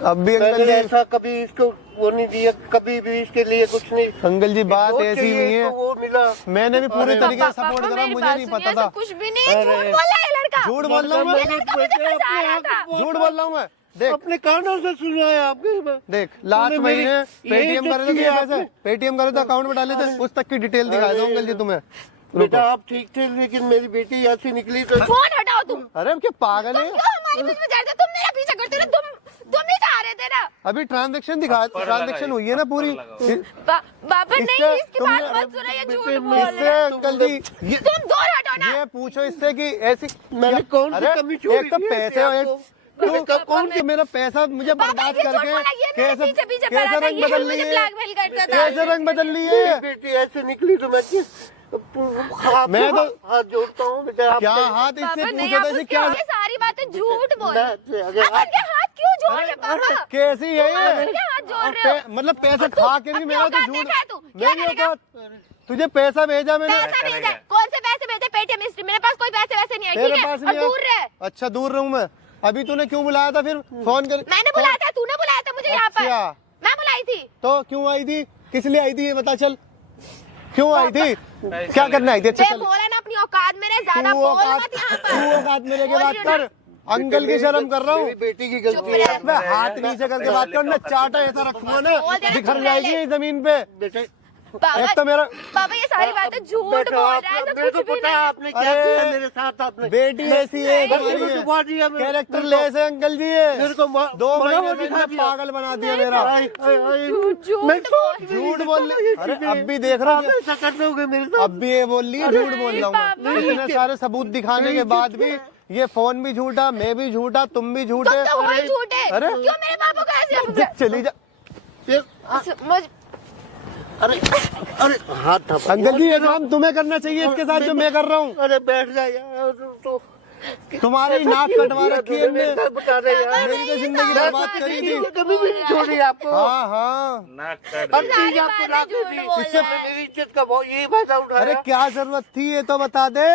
अब भी अंकल मैंने जी, ऐसा कभी इसको वो नहीं दिया, कभी भी इसके लिए कुछ नहीं। अंकल जी बात जो ऐसी चाहिए नहीं है। इसको वो मिला। मैंने भी पूरे अरे तरीके से पापा, सपोर्ट करा, मेरी मुझे बात नहीं सुनिए, पता ऐसा था। कुछ भी नहीं है। झूठ अरे। बोल रहा है ये लड़का। झूठ बोल रहा हूँ ये मैं? लड़का मुझे फंसा रहा था। झूठ बोल रहा हूँ मैं? देख अपने कानों से सुना है आपके। देख, लास्ट तूने मेरी- महीने ये पेटीएम इज्जत करे थे की तुम्हें है पैसे, पेटीएम करे थे अकाउंट में डाले थे, उस तक की डिटेल दिखा दो अंकल जी तुम्हें। बेटा आप ठीक थे, लेकिन मेरी बेटी ऐसी निकली तो फोन हटाओ तुम। अरे क्या पागल है? क्यों हमारे बीच में जा रहे थे? तुम मेरा पीछा करते हो ना, तुम ही जा रहे थे ना। अभी ट्रांजेक्शन दिखा, ट्रांजेक्शन हुई है ना पूरी। पापा नहीं, इससे इसकी तुमने- बात मत सुनो, ये झूठ बेटे, बोल रहे इससे हैं। अंकल जी तुम दूर हटो ना। ये पूछो इससे कि ऐसी मैंने कौन सी अरे, कमी छोड़ी एक तो थी पैसे ऐसे और आपको? एक कौन सी मेरा पैसा मुझे पापा बर्बाद ये झूठ करके बोला, ये मेरे कैसे पीछे पीछे कैसे पड़ा था, रंग ये बदल मुझे लिए? ब्लैकमेल करता था। कैसे रंग बदल लिए? मेरी बेटी ऐसे निकली तो मैं मैं तो हाथ जोड़ता हूँ बेटा। आप क्या हाथ इससे पापा नहीं, पूछो आप तो इसे उसके क्या? आगे सारी बातें झूठ बोल। मैं- आप अगर उनके हाथ क्यों जोड़ रहे पापा? कैसी है आप ये? उनके हाथ जोड़ रहे हो। मतलब पैसे खा के भी अपनी मेरा तो औकात झूठ देखा है तू? क्या मेरी करेगा? औकात। तुझे पैसा भेजा मैंने, पैसा भेजा? कौन से पैसे भेजे? Paytm history. मेरे पास कोई पैसे वैसे नहीं है, तेरे ठीक है? पास और नहीं है? दूर रहे। अच्छा दूर रहूं मैं। अभी तूने क्यों बुलाया था फिर? फोन कर। मैंने बुलाया था, तूने बुलाया था मुझे यहाँ पर। अच्छा। मैं बुलाई थी। तो क्यों आई थी? किस लिए आई थी ये बता चल। क्यों आई थी? क्या करने आई थी? अच्छा मैं चल, बोला ना अपनी औकात में रह, ज्यादा तू बोल औकात मत यहाँ तू पर। औकात में लेके बोल बात रही हूँ कर। अंकल की शर्म कर रहा हूँ। मेरी बेटी की चुप गलती रह। है। मैं हाथ नीचे करके बात करना, चाटा ऐसा रखूंगा ना बोल देना, बिखर चुप जाएगी रह ये जमीन पे। बेटे एक तो मेरा पापा ये सारी बातें झूठ बोल रहा है, ऐसा मेरे को कुछ भी पता नहीं है है। आपने क्या किया मेरे साथ। आपने बेटी ऐसी है कैरेक्टर लेस है अंकल जी ये। मेरे को 2 महीने से इन्होंने पागल बना दिया मेरा। झूठ बोल रही। अरे अब भी देख रहा हूँ, ऐसा कर दोगे मेरे साथ? अब भी ये बोल रही है झूठ बोल रहा हूँ मैं। इतने सारे सबूत दिखाने के बाद भी ये फोन भी झूठा, मैं भी झूठा, तुम भी झूठे। तो वही झूठ है। अरे क्यों मेरे पापा को ऐसे आप- चली जा समझ अरे अरे हाथ था अंकल जी, ये काम तुम्हें करना चाहिए इसके साथ जो मैं कर रहा हूँ। अरे बैठ जा यार। तो तुम्हारी नाक कटवा रखी है इनने, बता रहे यार। मेरी तो जिंदगी बर्बाद करी थी। कभी भी नहीं छोड़ी आपको। हाँ हाँ, हर चीज आपको लाके दी। इससे मेरी इज्जत का बहुत यही फायदा उठाया। अरे क्या जरूरत थी ये तो बता दे।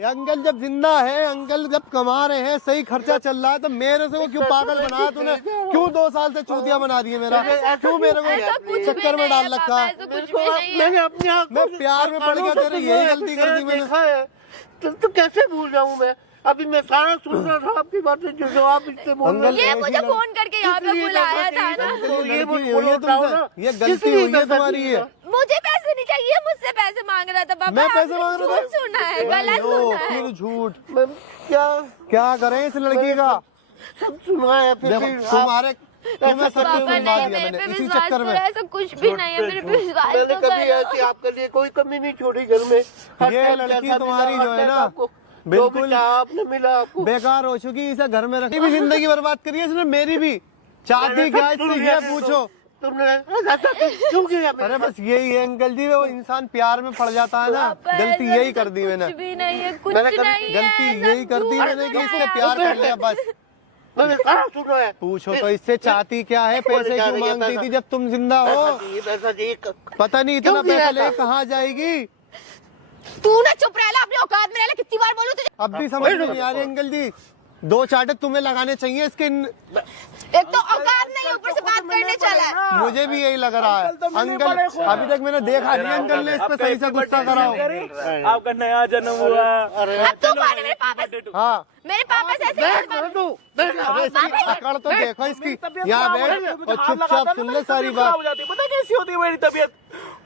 ये अंकल जब जिंदा है, अंकल जब कमा रहे हैं, सही खर्चा चल रहा है, तो मेरे से वो क्यों पागल बनाया तूने? क्यों 2 साल से चूतिया बना दिए मेरा? क्यों मेरे ऐसा को कुछ भी चक्कर में नहीं डाल है रखा? पापा, ऐसा कुछ भी नहीं है। मैंने अपने आप मैं प्यार में पड़ गया तेरे, यही गलती कर दी मैंने। देखा है तो कैसे भूल जाऊँ मैं? अभी मैं सारा सुन रहा था आपकी बातें जो आप इससे बोल रहे ये मुझे फोन करके यहाँ पे बुलाया था ना। ये मत गलती हुई बोलो है तुमसे, ये गलती हुई है तुम्हारी ये। मुझे पैसे नहीं चाहिए, मुझसे पैसे मांग रहा था पापा। मैं पैसे मांग रहा था? झूठ सुना है, गलत लो, सुना है। फिर झूठ। मैं क्या क्या करें इस लड़की का? सब सुना है फिर देखो भी तुम्हारे तुम्हें सब पापा कुछ नहीं, दिया मेरे मैंने पे इसी विश्वास चक्कर करो, में। ऐसा कुछ भी नहीं है, मेरे पे विश्वास मैंने तो कभी ऐसी करो। आपके लिए कोई कमी नहीं छोड़ी घर में। हर ये टाइम लड़की जैसा तुम्हारी मिला, जो हर है टाइम ना, आपको जो बिल्कुल भी चाहा आपने मिला आपको। बेकार हो चुकी। इसे घर में रखी भी जिंदगी बर्बाद करी है इसने, मेरी भी। चाहती क्या इससे ये पूछो। तुमने ऐसा क्यों किया? अरे बस यही है अंकल जी, वो इंसान प्यार में पड़ जाता है ना। पापा, गलती ऐसा यही तो कर दी मैंने। कुछ भी नहीं है, कुछ मैंने कभी नहीं है। गलती ऐसा यही कर दी झूठ मैंने कि बोला इससे है। प्यार कर लिया बस। मैंने सारा सुना है। पूछो तो इससे चाहती क्या है? पैसे क्यों मांगती थी जब तुम जिंदा हो? पैसा चाहिए। पता नहीं इतना क्यों दिया पैसा था? ले कहाँ जाएगी। तू ना चुप रह ला, अपनी औकात में रह ला। कितनी बार बोलूं तुझे? अब भी समझ में नहीं आ रही अंकल जी। 2 चाटे तुम्हें लगाने चाहिए इसके। एक तो औकात नहीं, ऊपर से बात करने चला है। मुझे भी यही लग रहा है अंकल। अभी तक मैंने देखा नहीं अंकल ने इस पे सही से गुस्सा करा हो। आपका नया जन्म हुआ। अब तू कौन है? मेरे पापा से, हाँ मेरे पापा से ऐसे कैसे बात- पकड़ तो देखो इसकी। यहाँ बैठ और चुपचाप सुन ले सारी बात। हो जाती है, पता कैसी होती है मेरी तबीयत?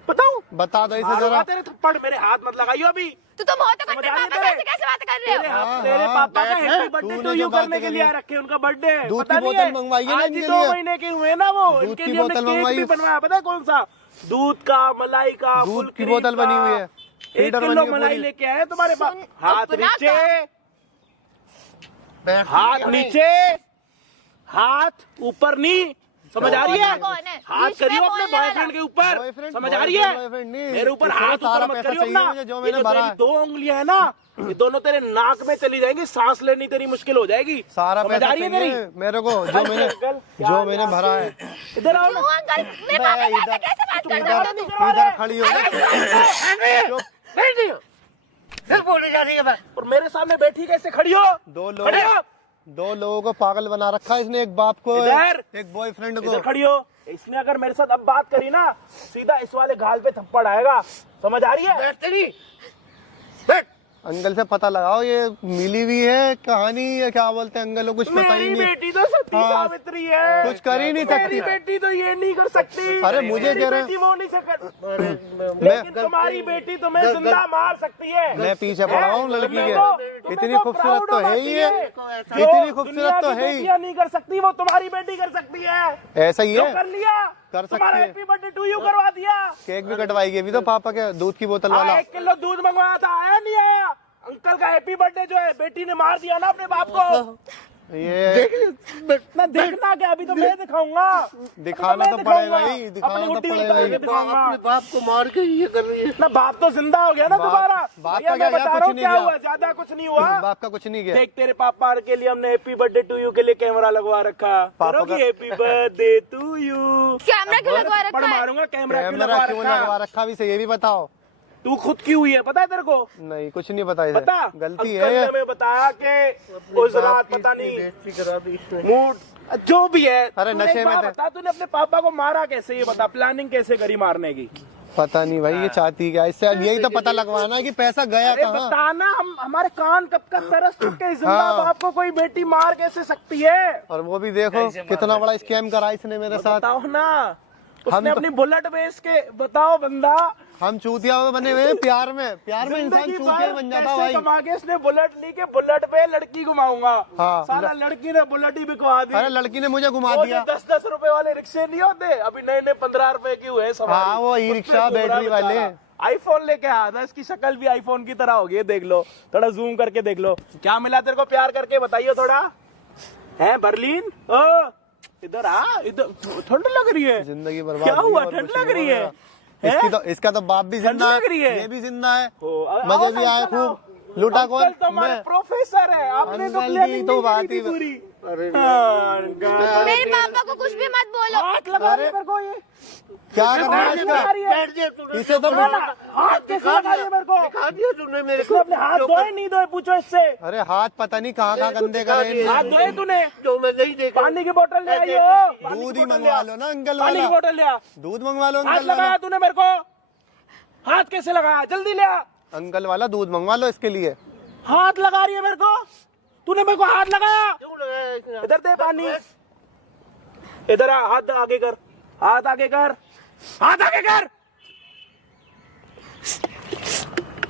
बताऊं? बता दो इसे मारूंगा जरा। तेरे थप्पड़, मेरे हाथ मत लगाइयो अभी। तू तो बहुत मेरे समझ आ रही पापा है से कैसे बात कर रहे तेरे हो? हाथ- तेरे पापा का हैप्पी बर्थडे तूने टू जो यू बात करने के करी लिए है। आ रखे हैं, उनका बर्थडे है। दूध पता की नहीं बोतल है? मंगवाई है ना आज ही इनके 2 लिए। महीने के हुए ना वो। दूध इनके की लिए हमने बोतल केक मंगवाई। भी बनवाया, पता है कौन सा? दूध का, मलाई का, दूध फुल की क्रीम बोतल बनी हुई है। 1 फीडर किलो बनी है मलाई पूरी। लेके आए तुम्हारे पास। सुन, हाथ अपना नीचे, हाथ नीचे, हाथ ऊपर नहीं। समझ आ रही है? कौन है? हाथ बीच में करियो अपने बोलने वाला। बॉयफ्रेंड के ऊपर। बॉयफ्रेंड- समझ आ रही है? बॉयफ्रेंड नहीं। मेरे ऊपर इसमें हाथ सारा ऊपर मत पैसा करियो चाहिए अपना। मुझे जो ये मैंने जो भरा तेरी है। 2 उंगलियां है ना, ये दोनों तेरे नाक में चली जाएंगी, सांस लेनी तेरी मुश्किल हो जाएगी। सारा समझ पैसा आ रही है चाहिए तेरी? मेरे को जो मैंने भरा है। इधर आओ ना। क्यों अंकल? मेरे पापा से ऐसे कैसे बात कर रहे हो? इधर खड़ी हो जा। फिर बोली जा रही है बात। और मेरे सामने बैठी कैसे खड़ी हो? खड़ी हो। 2 लोगों को पागल बना रखा है इसने। एक बाप को, इधर। एक बॉयफ्रेंड इधर को। खड़ी हो। इसने अगर मेरे साथ अब बात करी ना, सीधा इस वाले गाल पे थप्पड़ आएगा। समझ आ रही है? बैठ तेरी बैठ। अंकल से पता लगाओ ये मिली हुई है कहानी या क्या बोलते हैं अंकल को, कुछ पता ही मेरी नहीं। बेटी तो सती हाँ। सावित्री है। कुछ कर ही नहीं मेरी सकती। बेटी तो ये नहीं कर सकती। अरे मुझे मेरी कह रहे बेटी वो नहीं सकती। मैं लेकिन तुम्हारी बेटी तुम्हें जिंदा मार सकती है। मैं पीछे पड़ा हूँ लड़की तुम्हें के। तो इतनी खूबसूरत तो है ही है। जो इतनी खूबसूरत दुनिया तो की है ही। बेटियां नहीं कर सकती, वो तुम्हारी बेटी कर सकती है। ऐसा ही जो है। कर लिया, कर सकती तुम्हारा है। हैप्पी बर्थडे टू यू करवा दिया। केक भी कटवाएगी अभी तो पापा के दूध की बोतल वाला। 1 किलो दूध मंगवाया था, आया नहीं आया? अंकल का हैप्पी बर्थडे जो है, बेटी ने मार दिया ना अपने बाप को। ये मैं देखना क्या, अभी तो मैं दिखाऊंगा। दिखाना मैं तो पड़ेगा दिखाऊंगा। ही, दिखाना अपनी तो गुड्डी पड़ेगा निकाल ही। के दिखाऊंगा। अपने बाप को मार के ये कर रही है। ना बाप तो जिंदा हो गया ना बाप- दोबारा। बाप भैया का क्या मैं गया? बता कुछ रहा हूँ नहीं क्या गया। हुआ, ज्यादा कुछ नहीं हुआ। बाप का कुछ नहीं गया। देख तेरे पापा के लिए हमने हैप्पी बर्थडे टू यू के लिए कैमरा लगवा रखा। पापा करोगी का- happy birthday to you? Camera क्यों लगवा थप्पड़ रखा है? मारूंगा। कैमरा क्यों कैमरा लगवा क्यों रखा? लगवा रखा भी से ये भी बताओ। तू खुद की हुई है, पता है तेरे को? नहीं कुछ नहीं पता इसे। पता गलती अंकल है ने हमें बताया कि उस रात पता नहीं बेइज्जती करा दी इसने। मूड जो भी है। अरे तूने नशे एक में बात थे। बता, तूने अपने पापा को मारा कैसे? ये बता, प्लानिंग कैसे करी मारने की? पता नहीं भाई ये चाहती क्या इससे। अब यही तो पता लगवाना है कि पैसा गया अरे कहाँ। बताना, हम हमारे कान कब का तरस चुके हैं। जिंदा हाँ। बाप को कोई बेटी मार कैसे सकती है? और वो भी देखो कितना बड़ा स्कैम करा इसने मेरे साथ। बताओ ना। उसने अपनी बुलेट बेच के, बताओ बंदा, हम चूतिया बने हुए हैं प्यार में इंसान चूतिया बन जाता है भाई। कमा के इसने बुलेट ली के बुलेट पे लड़की घुमाऊंगा। हाँ, साला लड़की ने बुलेट ही बिकवा दी। अरे लड़की ने मुझे घुमा दिया। 10-10 रुपए वाले रिक्शे नहीं होते, अभी नए नए 15 रुपए की हुए सवारी। हाँ, वो ई रिक्शा बैटरी वाले। आईफोन लेके आया था, इसकी शक्ल भी आईफोन की तरह होगी, देख लो, थोड़ा जूम करके देख लो। क्या मिला तेरे को प्यार करके, बताइए थोड़ा। है बर्लिन, ओ इधर आ, इधर ठंड लग रही है। जिंदगी बर्बाद। क्या हुआ, ठंड लग रही है? इसका तो बाप भी जिंदा लग रही है, ये भी जिंदा है। मजे भी आए खूब। लूटा कौन? मैं प्रोफेसर है, आपने तो प्लानिंग तो बात ही पूरी। मेरे पापा को कुछ भी मत बोलो। हाथ लगा रही है मेरे को, ये क्या कर रहा है इसका? बैठ जा तूने। इसे तो हाथ कैसे लगा रही है मेरे को? दिखा दिया तूने मेरे इसने अपने हाथ धोए नहीं धोए, पूछो इससे। अरे हाथ पता नहीं कहाँ गंदे करे। हाथ धोए तूने? जो मैं नहीं देखा। पानी की बोतल ले आई हो, दूध ही मंगवा लो ना अंकल पानी की वाला। बोतल ले आ। दूध मंगवा लो हाथ अंकल वाला। लगाया तूने मेरे को, हाथ कैसे लगाया? जल्दी ले आ। अंकल वाला दूध मंगवा लो इसके लिए। हाथ लगा रही है मेरे को, तूने मेरे को हाथ लगाया। क्यों लगाया इसने? इधर दे पानी, इधर आ, हाथ आगे कर, हाथ आगे कर, हाथ आगे कर।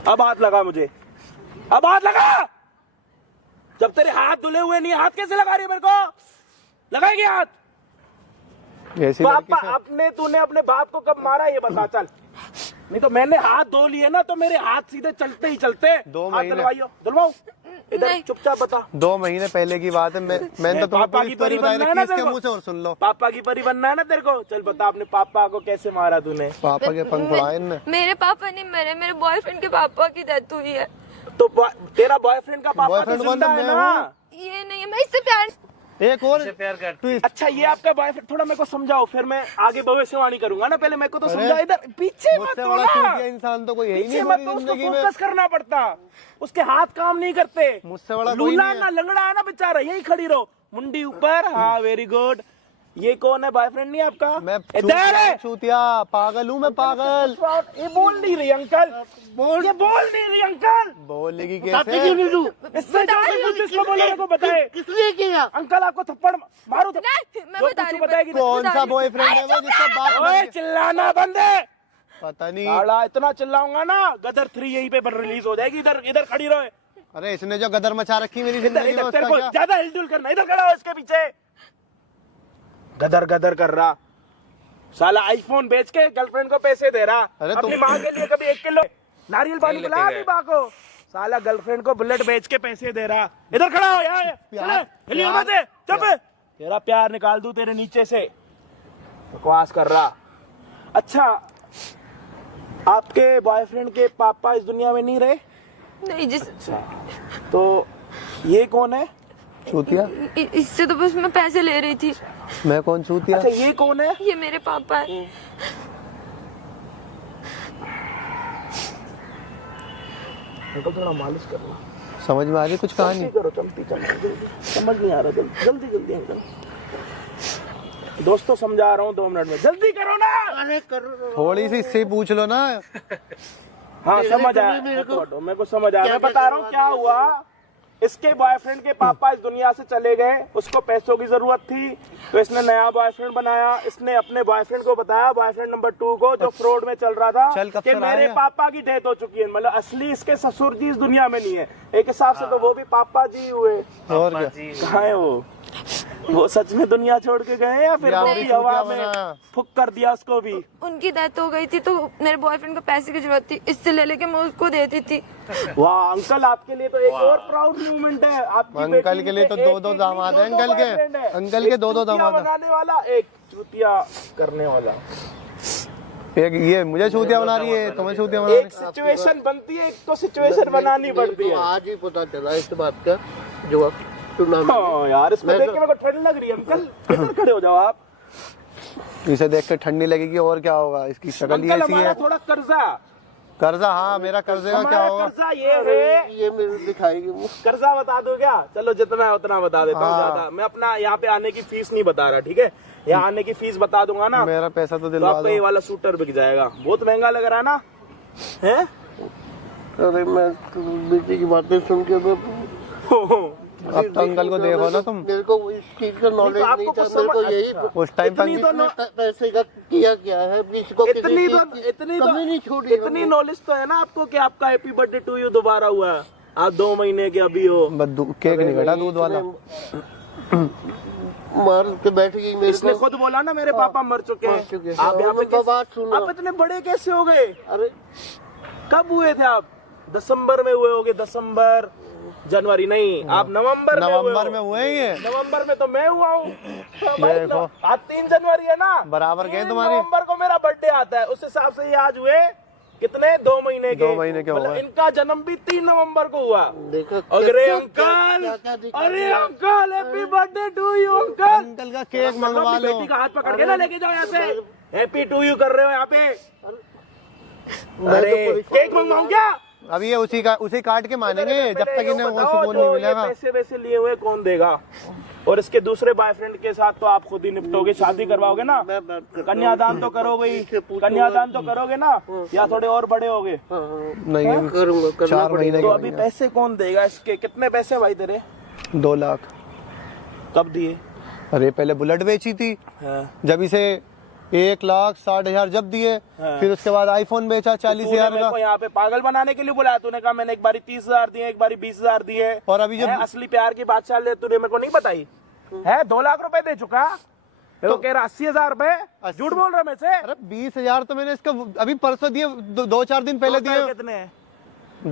अब हाथ लगा मुझे, अब हाथ लगा। जब तेरे हाथ धुले हुए नहीं, हाथ कैसे लगा रही है मेरे को? लगाएगी हाथ? ऐसी लड़की पापा, से- अपने तूने अपने बाप को कब मारा ये बता, चल। नहीं तो मैंने हाथ धो लिए ना, तो मेरे हाथ सीधे चलते ही चलते। 2 हाथ महीने। धुलवाइयो, धुलवाओ। इधर नहीं। चुपचाप बता। 2 महीने पहले की बात है। मैंने तो तुम्हें पापा पूरी की स्टोरी परी बताई बनना है ना, ना इसके तेरे को? मुंह से और सुन लो। पापा की परी बनना है ना तेरे को? चल बता, अपने पापा को कैसे मारा तूने? पापा के पंख उड़ाए इनने। मेरे पापा नहीं मरे, मेरे बॉयफ्रेंड के पापा की डेथ हुई है। तो तेरा बॉयफ्रेंड का पापा तो बॉयफ्रेंड कौन जिंदा था? है मैं ना? हूँ। ये नहीं है, मैं इससे प्यार। एक और प्यार कर। ट्विस्ट। अच्छा, ये आपका बॉयफ्रेंड, थोड़ा मेरे को समझाओ, फिर मैं आगे भविष्यवाणी करूंगा ना। पहले मेरे को तो अरे, समझाओ। इधर पीछे मत मुझसे हो बड़ा ना, चूतिया इंसान तो कोई है ही पीछे नहीं मत मेरी तो, उसको जिंदगी में। फोकस करना पड़ता, उसके हाथ काम नहीं करते। मुझसे बड़ा कोई लूला नहीं ना है। लंगड़ा है ना बेचारा, यही खड़ी रहो, मुंडी ऊपर। हाँ, वेरी गुड। ये कौन है, बॉयफ्रेंड नहीं आपका? मैं इधर है। चूतिया पागल हूँ मैं, पागल। ये बोल नहीं रही अंकल, ये बोल नहीं रही अंकल। बोलेगी बताते कैसे? क्यों नहीं तू? इससे जो भी कुछ इसको बोले को बताए। किसने किया? अंकल आपको थप्पड़ मारू तो नहीं, मैं जो बता कुछ रही हूँ, बताएगी। कौन सा बॉयफ्रेंड है वो जिसका बाप मर ओए, गया? चिल्लाना बंद है। पता नहीं। साला इतना चिल्लाऊंगा ना, गदर 3 यहीं पे रिलीज हो जाएगी। इधर इधर खड़ी रहो, अरे इसने जो गदर मचा रखी मेरी इधर जिंदगी में, इधर, तेरे उसका को क्या? ज्यादा हिलडुल करना, इधर खड़ा हो इसके पीछे। गदर गदर कर रहा साला, आईफोन बेच के गर्लफ्रेंड को पैसे दे रहा। अरे अपनी तुम- माँ के लिए कभी 1 किलो नारियल पानी पिला अपनी माँ को। साला गर्लफ्रेंड को बुलेट बेच के पैसे दे रहा। इधर खड़ा हो यार, हिलियो मत, चुप। तेरा प्यार निकाल दूं तेरे नीचे से, बकवास कर रहा। अच्छा, आपके बॉयफ्रेंड के पापा इस दुनिया में नहीं रहे? नहीं, जिस तो ये कौन है? चूतिया? इससे तो बस मैं पैसे ले रही थी। मैं कौन चूतिया? अच्छा, ये कौन है? ये मेरे पापा है। अंकल थोड़ा मालिश करना, समझ में आ रही कुछ कहानी? करो, चलती जल्दी, समझ नहीं आ रहा, जल्दी जल्दी अंकल। दोस्तों समझा रहा हूँ, 2 मिनट में, जल्दी करो ना। अरे करो। थोड़ी सी इससे ही पूछ लो ना। हाँ, समझ आया मेरे को समझ आया। मैं बता रहा हूँ क्या हुआ। इसके बॉयफ्रेंड के पापा इस दुनिया से चले गए, उसको पैसों की जरूरत थी, तो इसने नया बॉयफ्रेंड बनाया। इसने अपने बॉयफ्रेंड को बताया, बॉयफ्रेंड नंबर 2 को, जो फ्रॉड में चल रहा था, चल, कब कि से मेरे लाया? पापा की डेथ हो चुकी है। मतलब असली इसके ससुर जी इस दुनिया में नहीं है। एक हिसाब से तो वो भी पापा जी हुए। और क्या? कहाँ है वो सच में दुनिया छोड़ के गए, या फिर या वो भी भी हवा चूतिया में बना। फुक कर दिया उसको भी? उनकी डेथ हो गई थी, तो मेरे बॉयफ्रेंड को पैसे की जरूरत थी, इससे ले लेके मैं उसको देती थी। वाह अंकल, आपके लिए तो एक और प्राउड मूवमेंट है। आपकी अंकल बेटी के लिए तो एक- 2-2 एक दामाद नहीं, हैं 2-2 अंकल के। boyfriend है। अंकल के एक 2-2 चूतिया दामाद हैं। बनाने वाला, एक चूतिया करने वाला। एक ये मुझे चूतिया बना रही है, तुम्हें चूतिया बना रही एक सिचुएशन बनती है, एक तो सिचुएशन बनानी पड़ती है। आज ही पता चला इस बात का, जो आप टूर्नामेंट। हाँ यार, इसमें देख के मेरे को ठंड लग रही है। अंकल इधर खड़े हो जाओ आप। है। इसे देख के ठंडी लगेगी और क्या होगा, इसकी शक्ल ही अंकल ऐसी हमारा है। थोड़ा कर्जा, कर्जा? हाँ, मेरा कर्जे का क्या हमारा होगा? कर्जा ये है। ये मेरे दिखाएगी मुँह। कर्जा बता दो क्या? चलो जितना है उतना बता देता हूँ, हाँ। ज्यादा मैं अपना यहाँ पे आने की फीस नहीं बता रहा, ठीक है? यहाँ आने की फीस बता दूंगा ना, मेरा पैसा तो तो दिलवा आपका ये दो। वाला सूटर बिक जाएगा। बहुत महंगा लग रहा है ना, है? अरे मैं तो बेटी की बातें सुन के मैं अब तो अंकल को देखो ना तुम, मेरे को इस चीज का नॉलेज आपको नहीं था, कुछ मेरे को समझ- यही अच्छा। उस टाइम पर इतनी तो पैसे का किया क्या है, इसको किसी इतनी चीज तो की इतनी कमी नहीं तो छोड़ी इतनी हमने। नॉलेज तो है ना आपको कि आपका हैप्पी बर्थडे टू यू दोबारा हुआ है, आप 2 महीने के अभी हो। केक नहीं कटा दूध वाला। मार के बैठ गई मेरे इसने को। खुद बोला ना मेरे पापा मर चुके मर चुके हैं। हैं। आप यहाँ पे उनका बात सुनो। आप इतने बड़े कैसे हो गए? अरे कब हुए थे आप? दिसंबर में हुए होगे, दिसंबर जनवरी नहीं, आप नवंबर में हुए हैं ये। नवंबर में तो मैं हुआ हूँ। देखो। आज 3 जनवरी है ना, बराबर के 3 तुम्हारी। नवंबर को मेरा बर्थडे आता है, उस हिसाब से ये आज हुए कितने 2 महीने के। 2 महीने के मतलब हुए। इनका जन्म भी 3 नवंबर को हुआ। देखो अरे अंकल, अरे uncle happy birthday to you uncle. Uncle का केक मंगवा अपनी लो। बेटी का हाथ पकड़ के ना लेके जाओ यहाँ से, हैप्पी टू यू कर रहे हो यहाँ पे। मैं अरे तो केक मंगवाऊं क्या? अभी ये उसी काट के मानेंगे जब तक पहले इन्हें वो बताओ, सुकून जो नहीं ये मिलेगा। पैसे वैसे लिए हुए कौन देगा? और इसके दूसरे बॉयफ्रेंड के साथ तो आप खुद ही निपटोगे, शादी करवाओगे ना, मैं बात करता हूँ। कन्यादान तो करोगे ही, इससे पूछूंगा। कन्यादान तो करोगे ना, या थोड़े और बड़े होगे? हाँ, हाँ, नहीं अभी करूंगा, करना 4 महीने तो के अभी पैसे कौन देगा इसके? कितने पैसे भाई तेरे? 2 लाख। कब दिए? अरे पहले बुलेट बेची थी, जब इसे 1,60,000 जब दिए, हाँ। फिर उसके बाद आईफोन बेचा तूने 40,000 मेरे को का। यहाँ पे पागल बनाने के लिए बुलाया? तूने कहा मैंने एक बारी 30,000 दिए, एक बारी 20,000 दिए, और अभी जब असली प्यार की बात चल रही है, तूने मेरे को नहीं बताई है? 2 लाख रुपए दे चुका, मेरे को कह रहा 80,000 रुपए। झूठ बोल रहा मैं से? अरे 20,000 तो मैंने इसका अभी परसों दिए, 2-4 दिन पहले दिए। कितने हैं?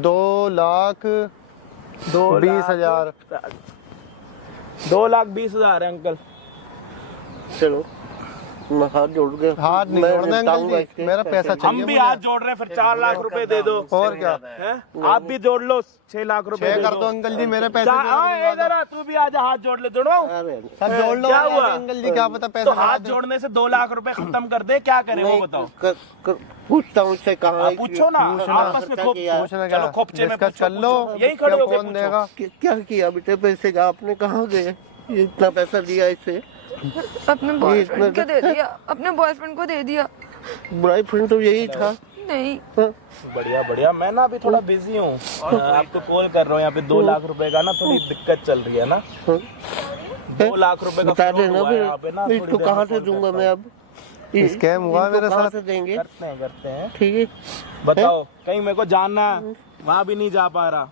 2,20,000। 2,20,000 है अंकल। चलो मैं हाथ जोड़ के हाथ नहीं मैं जोड़ना निपटाऊंगा अंकल जी, इसके मेरा पैसा पैसे। चाहिए हम भी मुझे। हाथ जोड़ रहे हैं, फिर 4 लाख रुपए दे दो। और क्या, हैं? आप भी जोड़ लो, 6 लाख रुपए 6 दे कर दो। दो अंकल जी, मेरे पैसे मेरे को हाँ, दिलवा दो। इधर आ, तू भी आजा, हाथ जोड़ ले। जोड़ो अरे सब जोड़ लो। क्या हुआ? अंकल जी क्या पता तो पैसा हाथ लगा दे। जोड़ने से 2 लाख रुपए खत्म कर दे, क्या करे वो बताओ? पूछता हूँ उससे कहाँ है, पूछो ना, आपस में खूब पूछना क्या? चलो खोपचे में जिसका पूछो, चल लो, पूछो। यही खड़े क्या होके कौन पूछो। देगा? क्या किया बेटे पैसे का? आपने कहाँ गए ये इतना पैसा दिया इसे? अपने बॉयफ्रेंड को दे दिया, अपने बॉयफ्रेंड को दे दिया। बॉयफ्रेंड तो यही था। नहीं, हाँ? बढ़िया बढ़िया, मैं ना अभी थोड़ा बिजी हूँ, आपको कॉल कर रहा हूँ। यहाँ पे 2 लाख रुपए का ना थोड़ी दिक्कत चल रही है ना। हाँ? 2 लाख रुपए का बता फ्रॉड देना हुआ है यहाँ पे ना, फिर थोड़ी इसको देर कहाँ में से कॉल दूंगा करता मैं हूँ। अब? स्कैम हुआ इनको मेरे कहाँ साथ। से देंगे? करते हैं। ठीक है। बताओ, कहीं मेरे को जानना है, वहाँ भी नहीं जा पा रहा।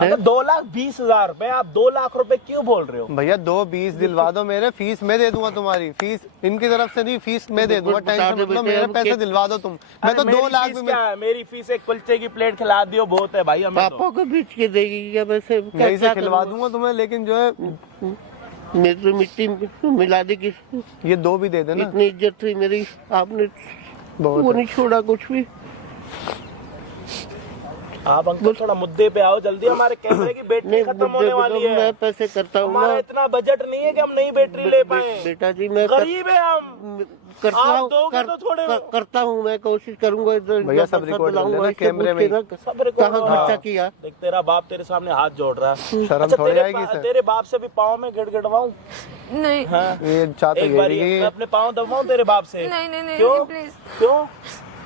अगर 2,20,000 रुपए, आप 2 लाख रुपए क्यों बोल रहे हो? भैया 2,20 दिलवा दो मेरे, फीस मैं दे दूंगा तुम्हारी। फीस इनकी तरफ से नहीं, फीस मैं दे दूंगा। बता टेंशन दो मत लो, बेटे, मेरे हम पैसे के- दिलवा दो तुम। मैं तो अरे 2 मेरी लाख फीस भी क्या है? मेरी फीस एक कुलचे की प्लेट खिला दियो बहुत है भाई हमें तो। पापा को बेच के देगी क्या पैसे? यही से खिलवा दूंगा तुम्हें, लेकिन जो है मेरी तो मिट्टी मिला दी कि ये 2 भी दे देना। इतनी इज्जत थी मेरी, आपने बहुत वो है। नहीं छोड़ा कुछ भी। आप अंकल थोड़ा मुद्दे पे आओ जल्दी, हमारे कैमरे की बैटरी नहीं खत्म होने वाली है। मैं पैसे करता हूँ हमारा ना इतना बजट नहीं है कि हम नई बैटरी ले पाए। बेटा जी, मैं गरीब है हम। करता आप हूँ दोगे तो थोड़े- करता हूँ, मैं कोशिश करूंगा। भैया सब रिकॉर्ड कर लेना कैमरे में। सब रिकॉर्ड कहाँ हो खर्चा रहा। किया? देख तेरा बाप तेरे सामने हाथ जोड़ रहा है। शर्म अच्छा, थोड़ी आएगी सर। तेरे बाप से भी पाँव में गिड़गिड़वाऊं? नहीं, हाँ? ये चाहते एक बार मैं अपने पाँव दबाऊं तेरे बाप से? नहीं, नहीं, नहीं, क्यों? प्लीज। क्यों?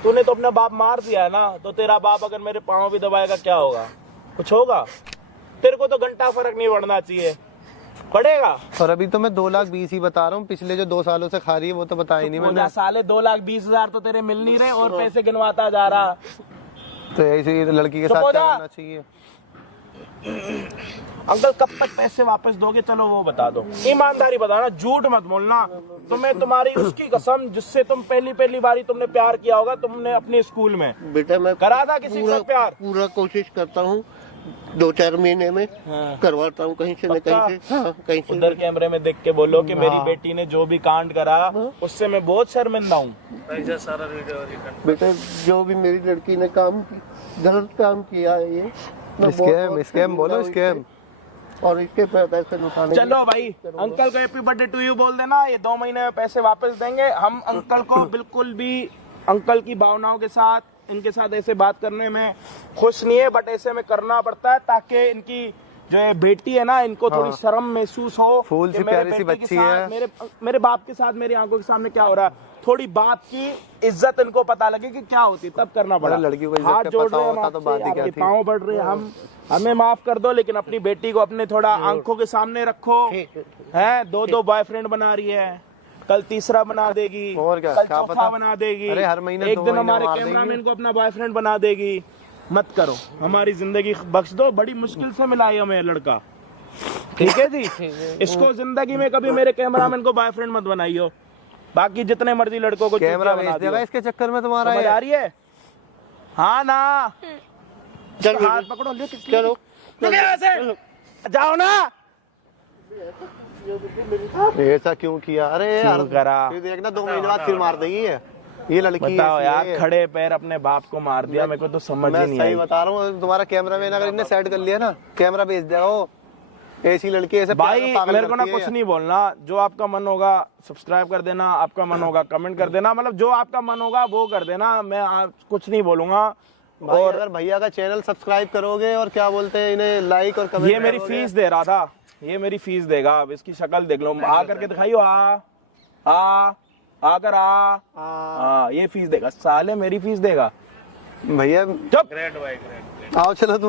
तूने तो अपना बाप मार दिया है ना, तो तेरा बाप अगर मेरे पाँव भी दबाएगा क्या होगा? कुछ होगा? तेरे को तो घंटा फर्क नहीं पड़ना चाहिए, पड़ेगा। और अभी तो मैं 2,20,000 ही बता रहा हूँ। पिछले जो 2 सालों से खा रही है वो तो बताया ही नहीं मैंने। साले 2,20,000 तो तेरे मिल नहीं रहे और पैसे गिनवाता जा रहा। तो ऐसे ही लड़की के चुप साथ हो क्या जा। करना चाहिए? अंकल कब तक पैसे वापस दोगे? चलो वो बता दो, ईमानदारी बताना, झूठ मत बोलना। तुम्हें तुम्हारी उसकी कसम जिससे तुम पहली बारी तुमने प्यार किया होगा, तुमने अपने स्कूल में बेटा मैं करा था किसी के साथ प्यार? पूरा कोशिश करता हूँ, 2-4 महीने में हाँ। करवाता हूँ कहीं से न पक्का? कहीं से। हाँ, कहीं से। उधर कैमरे में देख के बोलो कि मेरी बेटी ने जो भी कांड करा उससे मैं बहुत शर्मिंदा हूँ। बेटा जो भी मेरी लड़की ने गलत काम किया है ये, मैं बहुत स्कैम बोलो, शर्मिंदा हूँ स्कैम। इससे। और इसके पैसे उठाने चलो भाई, अंकल को हैप्पी बर्थडे टू यू बोल देना, ये 2 महीने में पैसे वापस देंगे। हम अंकल को बिल्कुल भी अंकल की भावनाओं के साथ, इनके साथ ऐसे बात करने में खुश नहीं है, बट ऐसे में करना पड़ता है ताकि इनकी जो है बेटी है ना, इनको थोड़ी शर्म महसूस हो। फूल सी कि मेरे प्यारी सी बेटे के बच्ची साथ, है। मेरे बाप के साथ मेरी आंखों के सामने क्या हो रहा है। थोड़ी बात की इज्जत इनको पता लगे कि क्या होती, तब करना पड़ा। लड़कियों को इज्जत हाथ का जोड़ पता रहे हैं होता तो बात ही क्या आपके थी। पाँव बढ़ रहे हैं, हम हमें माफ कर दो, लेकिन अपनी बेटी को अपने थोड़ा आंखों के सामने रखो। है 2 बॉयफ्रेंड बना रही है, कल तीसरा बना देगी, और क्या, कल क्या चौथा पता। बना देगी, अरे हर महीने एक 2 दिन महीने हमारे मार कैमरामैन देगी। को अपना बॉयफ्रेंड बना देगी। मत करो, हमारी जिंदगी बख्श दो, बड़ी मुश्किल से मिला है हमें लड़का। ठीक है जी, इसको जिंदगी में कभी मेरे कैमरामैन को बॉयफ्रेंड मत बनाइयो। बाकी जितने मर्जी लड़कों को कैमरा बना भेज दियो। देगा इसके चक्कर में तुम्हारा समझ ये। आ रही है? हाँ ना, चल हाथ पकड़ो, चलो जाओ ना। ऐसा क्यों किया? अरे यार करा? फिर देखना 2 महीने बाद फिर मार देगी ये लड़की। बताओ ऐसी यार, है। खड़े पैर अपने बाप को मार दिया, मेरे को तो समझ ही मैं नहीं सही आई। बता रहा हूँ, तुम्हारा कैमरामैन अगर इनने सेट कर लिया ना, कैमरा भेज देगा वो। ऐसी लड़की ऐसे प्यार में भाई पागल मेरे को ना करती है कुछ नहीं बोलना, जो आपका मन होगा सब्सक्राइब कर देना, आपका मन होगा कमेंट कर देना, मतलब जो आपका मन होगा वो कर देना, मैं कुछ नहीं बोलूंगा। भाई, और अगर भैया का चैनल सब्सक्राइब करोगे और क्या बोलते हैं इन्हें लाइक और कमेंट ये मेरी फीस दे रहा था, ये मेरी फीस देगा। अब इसकी शक्ल देख लो, आ करके दिखाइयो, आकर ये फीस देगा, साले मेरी फीस देगा भैया। चुप। आओ चलो तुम।